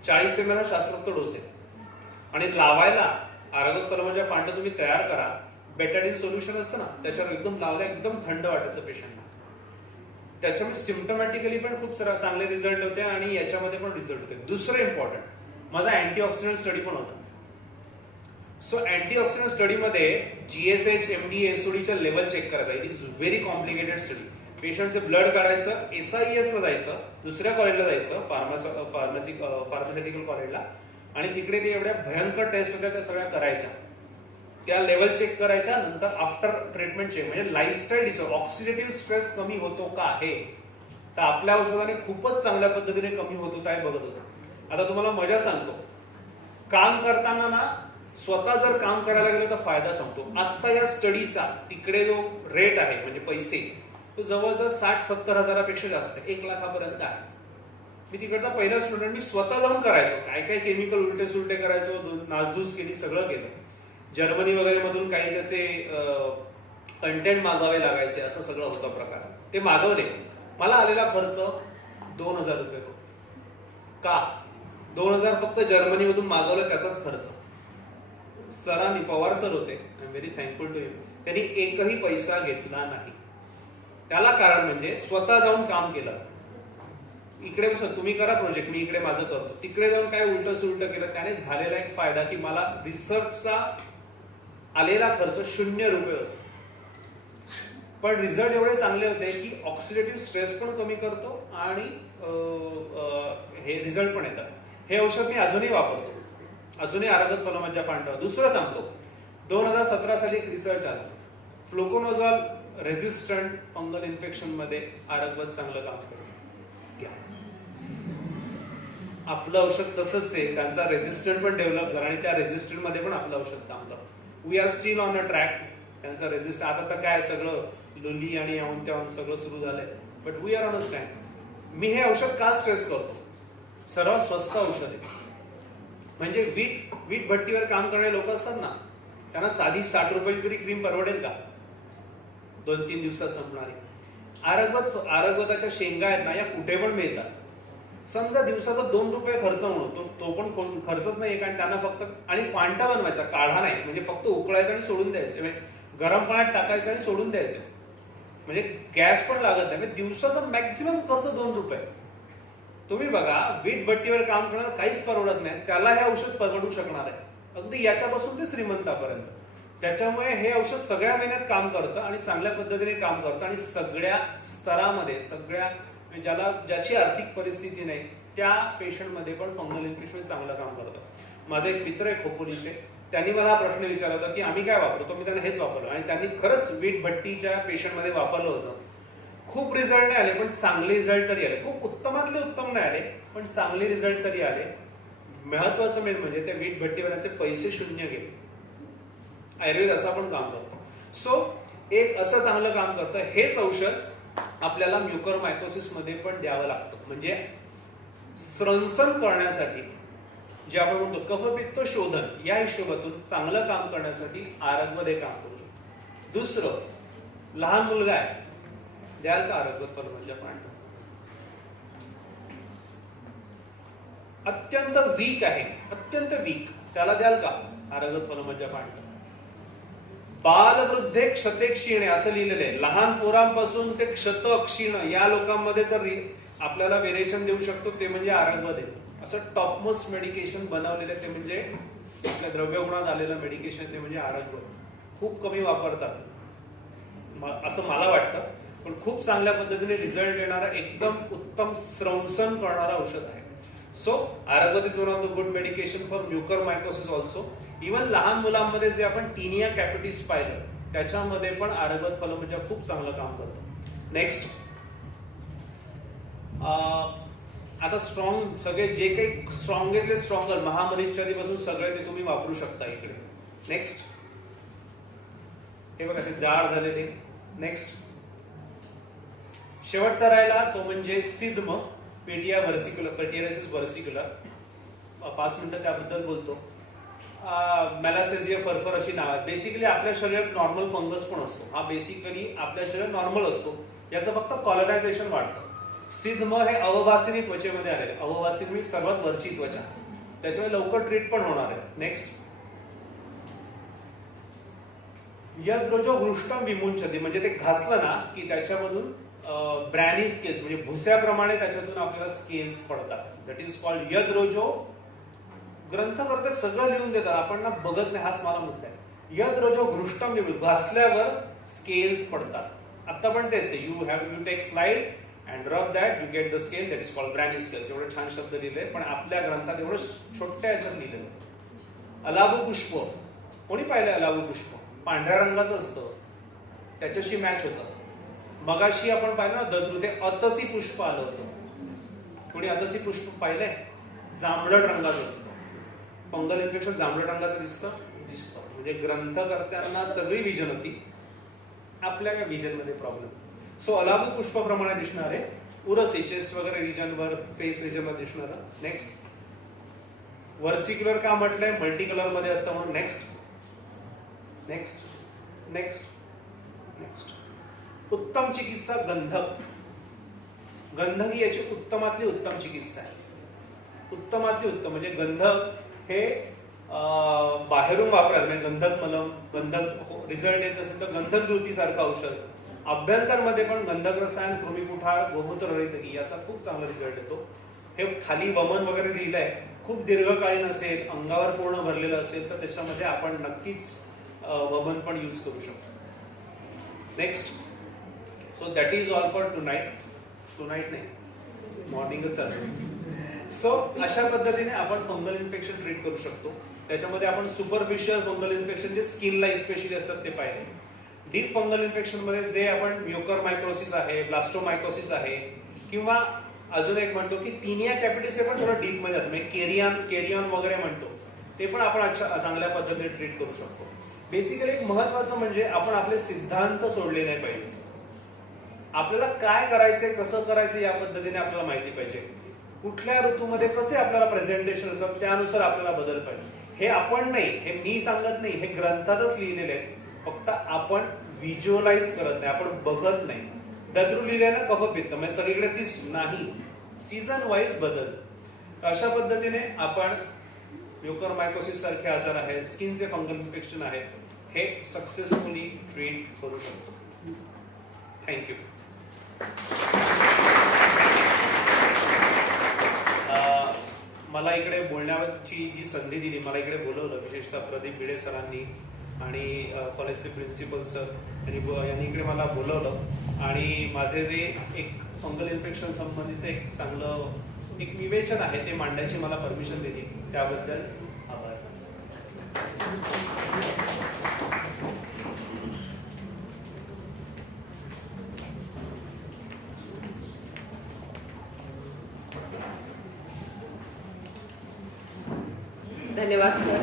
40 ml शास्त्रोक्त डोस आहे. आणि लावायला आरगत फलमज्जा फांट तुम्ही तयार करा, बेटाडीन सोल्युशन असतं ना, त्याच्यावर एकदम लावलं, एकदम थंड वाटायचं पेशंटला. त्याच्यामुळे सिम्पटमॅटिकली पण खूप चांगले रिझल्ट होते आणि याच्यामध्ये पण रिझल्ट होते. दुसरं इम्पॉर्टंट, माझा अँटीऑक्सिडंट स्टडी पण होता. सो अँटीऑक्सिडंट स्टडीमध्ये GSH, MD, SODच्या लेवल चेक करायचा. It is very complicated study. पेशंटचे ब्लड काढायचं, SIES ला जायचं, दुसऱ्या कॉलेजला जायचं, फार्मास्युटिकल कॉलेजला, आणि तिकडे ते एवढ्या भयंकर टेस्ट होत्या त्या सगळ्या करायच्या. त्या लेवल चेक करायच्या, नंतर आफ्टर ट्रीटमेंट चेक, म्हणजे लाईफस्टाईल डिसऑर्डर, ऑक्सिडेटिव्ह स्ट्रेस कमी होतो का आहे, तर आपल्या औषधाने खूपच चांगल्या पद्धतीने कमी होत होता हे बघत होतो. आता तुम्हाला मजा सांगतो, काम करताना ना स्वतः जर काम करायला गेलो तर फायदा सांगतो. आता या स्टडीचा तिकडे जो रेट आहे म्हणजे पैसे, तो जवळजवळ 60-70 हजारापेक्षा जास्त आहे, 1 लाखापर्यंत आहे. मी तिकडचा पहिला स्टुडंट, मी स्वतः जाऊन करायचो, काय काय केमिकल उलटे सुलटे करायचो, नासधूस केली, सगळं केलं. जर्मनी वगैरे मधून काही त्याचे कंटेंट मागवावे लागायचे, असं सगळं होतं प्रकार. ते मागवले, मला आलेला खर्च 2000 रुपये फक्त. का 2000 फक्त जर्मनीमधून मागवलं त्याचाच खर्च. सरांनी, पवार सर होते, I am very thankful to him, त्यांनी एकही पैसा घेतला नाही. त्याला कारण म्हणजे स्वतः जाऊन काम केलं. इकडे तुम्ही करा प्रोजेक्ट, मी इकडे माझं करतो. तिकडे जाऊन काय उलट सुलट केलं, त्याने झालेला एक फायदा की मला रिसर्चचा आलेला खर्च 0 रुपये होता. पण रिझल्ट एवढे चांगले होते की ऑक्सिडेटिव्ह स्ट्रेस पण कमी करतो आणि हे रिझल्ट पण येतात. हे औषध मी अजूनही वापरतो, अजूनही आरगत फलमज्जा फांटावर. दुसरं सांगतो, 2017 साली एक रिसर्च आला, फ्लुकोनोझॉल रेझिस्टंट फंगल इन्फेक्शन मध्ये आरगत चांगलं काम करतो. आपलं औषध तसंच आहे, त्यांचा रेझिस्टंट पण डेव्हलप झाला आणि त्या रेझिस्टंट मध्ये पण आपलं औषध काम करतं. We are still on a track. त्यांचा रेझिस्ट आता तर काय सगळं लोली आणि याहून त्याहून सगळं सुरू झालंय, but we are on a stand. मी हे औषध का स्ट्रेस करतो, सर्वात स्वस्त औषध आहे. म्हणजे वीट भट्टीवर काम करणारे लोक असतात ना, त्यांना साधी 60 रुपयाची तरी क्रीम परवडेल का 2-3 दिवसात संपणारी. आरगवताच्या शेंगा आहेत ना, या कुठे पण मिळतात. समजा दिवसाचा 2 रुपये खर्च म्हणतो, तो पण खर्चच नाही, कारण त्यांना फक्त आणि फांटा बनवायचा, काढा नाही, म्हणजे फक्त उकळायचं आणि सोडून द्यायचं, म्हणजे गरम पाण्यात टाकायचं आणि सोडून द्यायचं, म्हणजे गॅस पण लागत नाही. दिवसाचा मॅक्सिमम खर्च 2 रुपये. तुम्ही बघा, वीट भट्टीवर काम करणार काहीच परवडत नाही, त्याला हे औषध परवडू शकणार आहे, अगदी याच्यापासून ते श्रीमंतापर्यंत. त्याच्यामुळे हे औषध सगळ्या महिन्यात काम करतं आणि चांगल्या पद्धतीने काम करतं आणि सगळ्या स्तरामध्ये, सगळ्या ज्याची आर्थिक परिस्थिती नाही त्या पेशंटमध्ये पण फंगल इन्फेक्शन चांगलं काम करतं. माझा एक मित्र आहे खोपोलीचे, त्यांनी मला हा प्रश्न विचारला होता की आम्ही काय वापरतो, मी त्यांना हेच वापरलं आणि त्यांनी खरंच वीट भट्टीच्या पेशंटमध्ये वापरलं होतं. खूप रिझल्ट नाही आले, पण चांगले रिझल्ट तरी आले. खूप उत्तमातले उत्तम नाही आले, पण चांगले रिझल्ट तरी आले. महत्वाचं मेन म्हणजे त्या वीट भट्टीवरचे पैसे 0 गेले. आयुर्वेद असा पण काम करतो. सो एक असं चांगलं काम करतं. हेच औषध आपल्याला म्युकरमायकोसिस मध्ये पण द्यावं लागतं, म्हणजे स्रंसन करण्यासाठी, जे आपण म्हणतो कफपित्त शोधन, या हिशोबातून चांगलं काम करण्यासाठी आरगमध्ये काम करू शकतो. दुसरं, लहान मुलगा आहे, द्याल का आरगवत फलमज्जा फांटा? अत्यंत वीक आहे, अत्यंत वीक, त्याला द्याल का आरगवत फलमज्जा फांटा? बालवृद्धे क्षते क्षीणे असं लिहिलेलं आहे. लहान पोरांपासून ते क्षत क्षीण या लोकांमध्ये जर आपल्याला व्हेरिएशन देऊ शकतो ते म्हणजे आरगवद आहे. असं टॉपमोस्ट मेडिकेशन बनवलेलं ते म्हणजे आपल्या द्रव्यगुणात आलेलं मेडिकेशन ते म्हणजे आरगवद. खूप कमी वापरतात असं मला वाटतं, पण खूप चांगल्या पद्धतीने रिझल्ट देणारा एकदम उत्तम स्रंसन करणारा औषध आहे. सो आरगवद is one of the good medication for mucormycosis also. Even लहान मुलांमध्ये जे आपण टीनिया कॅपिटिस पाहिलं त्याच्यामध्ये पण आरगवद फलमज्जा खूप चांगलं काम करतं. नेक्स्ट, आता स्ट्रॉंग सगळे जे काही स्ट्रॉंगेस्टले स्ट्रॉंगर महामरीच्यापासून सगळे ते तुम्ही वापरू शकता इकडे. नेक्स्ट, हे बघा असे जाड झालेले. नेक्स्ट, शेवटचा राहिला तो म्हणजे सिद्म पेटिया व्हर्सिक्युलर, पेटियारेसिस व्हर्सिक्युलर. 5 मिनिटं त्याबद्दल बोलतो. मेलासेझिया फरफर अशी नाव आहे. बेसिकली आपल्या शरीरात नॉर्मल फंगस पण असतो. हा बेसिकली आपल्या शरीरात नॉर्मल असतो, याचं फक्त कॉलनायझेशन वाढतं. सिद्म हे अवभासिनी त्वचेमध्ये आलेले. अवभासिनी म्हणजे सर्वात वरची त्वचा, त्याच्यामुळे लवकर ट्रीट पण होणार आहे. नेक्स्ट, यद्रोजो घृष्टम विमुंचती, म्हणजे ते घासलं ना की त्याच्यामधून ब्रॅनी स्केल्स म्हणजे भुस्याप्रमाणे त्याच्यातून आपल्याला स्केल्स पडतात. दॅट इज कॉल्ड यद्रोजो. ग्रंथकर्ते सगळं लिहून देतात, आपण ना बघत नाही, हाच मला मुद्दा आहे. यद्रोजो घृष्टम घासल्यावर स्केल्स पडतात. आता पण तेच आहे. You take slide and rub that you get the scale, that is called branny scales. एवढे छान शब्द लिहिले, पण आपल्या ग्रंथात एवढं छोट्या याच्यात लिहिलेलं. अलाबू पुष्प, कोणी पाहिलं अलाबू पुष्प? पांढऱ्या रंगाचं असतं, त्याच्याशी मॅच होतं. मगाशी आपण पाहिलं ना दद्रू, ते अतसी पुष्प आलं होतं. कोणी अतसी पुष्प पाहिलंय? जांभळट रंगाचं असतं. फंगल इन्फेक्शन जांभळट रंगाचं दिसतं. म्हणजे ग्रंथकर्त्यांना सगळी विजन होती, आपल्या विजन मध्ये प्रॉब्लेम. सो अलाबू पुष्पाप्रमाणे दिसणारे उरसी, चेस्ट वगैरे रिजनवर, फेस रिजनवर दिसणार. नेक्स्ट, व्हर्सिक्युलर का म्हटलंय? मल्टी कलर मध्ये असतं म्हणून. नेक्स्ट नेक्स्ट नेक्स्ट नेक्स्ट उत्तम चिकित्सा गंधक. गंधक ही याची उत्तमातली उत्तम चिकित्सा आहे. उत्तमातली उत्तम म्हणजे गंधक हे बाहेरून वापरायला, म्हणजे गंधक मलम, गंधक रिझल्ट येत असेल तर गंधक द्रुतीसारखं औषध. अभ्यंतरमध्ये पण गंधक रसायन, कृमिकुठार, गोमूत्र रहितगी याचा खूप चांगला रिझल्ट येतो. हे खाली वमन वगैरे लिहिलंय. खूप दीर्घकालीन असेल, अंगावर पूर्ण भरलेलं असेल तर त्याच्यामध्ये आपण नक्कीच वमन पण यूज करू शकतो. Next, so that is all for tonight. Tonight नाही, मॉर्निंगच चालू. सो अशा पद्धतीने आपण फंगल इन्फेक्शन ट्रीट करू शकतो. त्याच्यामध्ये आपण सुपरफिशियल फंगल इन्फेक्शन जे स्किनला स्पेशली असतात ते पाहिले. डीप फंगल इन्फेक्शन मध्ये जे आपण म्युकरमायकोसिस आहे, ब्लास्टोमायकोसिस आहे, किंवा अजून एक म्हणतो की टीनिया कॅपिटिस हे पण थोडं डीप मध्ये जातं, म्हणजे केरियन वगैरे म्हणतो, ते पण आपण चांगल्या पद्धतीने ट्रीट करू शकतो. बेसिकली एक महत्वाचं म्हणजे आपण आपले सिद्धांत सोडले नाही पाहिजे. आपल्याला काय करायचंय, कसं करायचं या पद्धतीने आपल्याला माहिती पाहिजे. कुठल्या ऋतूमध्ये कसे आपल्याला प्रेझेंटेशन असतात त्यानुसार आपल्याला बदल पाहिजे. हे आपण नाही, हे मी सांगत नाही, हे ग्रंथातच लिहिलेले आहे. फक्त आपण व्हिज्युअलाइज करत नाही, आपण बघत नाही. दद्रू लिहिले ना कफपित्त, म्हणजे सगळीकडे तीच नाही, सीझन वाईज बदल. अशा पद्धतीने आपण म्युकरमायकोसिस सारखे आजार आहेत, स्किनचे फंगल इन्फेक्शन आहे, हे सक्सेसफुली ट्रीट करू शकतो. थँक्यू. मला इकडे बोलण्याची जी संधी दिली, मला इकडे बोलवलं विशेषतः प्रदीप भिडे सरांनी आणि कॉलेजचे प्रिन्सिपल सर यांनी इकडे मला बोलवलं आणि माझे जे एक फंगल इन्फेक्शन संबंधीचं एक चांगलं एक विवेचन आहे ते मांडण्याची मला परमिशन दिली, त्याबद्दल आभार. धन्यवाद सर.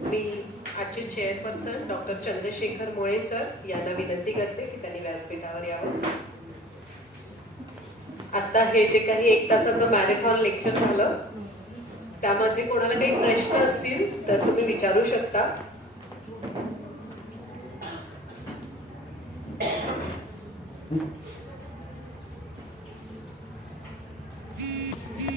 मी आजचे चेअरपर्सन डॉक्टर चंद्रशेखर मोळे सर यांना विनंती करते की त्यांनी व्यासपीठावर यावं. आता हे जे काही 1 तासाचं मॅरेथॉन लेक्चर झालं त्यामध्ये कोणाला काही प्रश्न असतील तर तुम्ही विचारू शकता.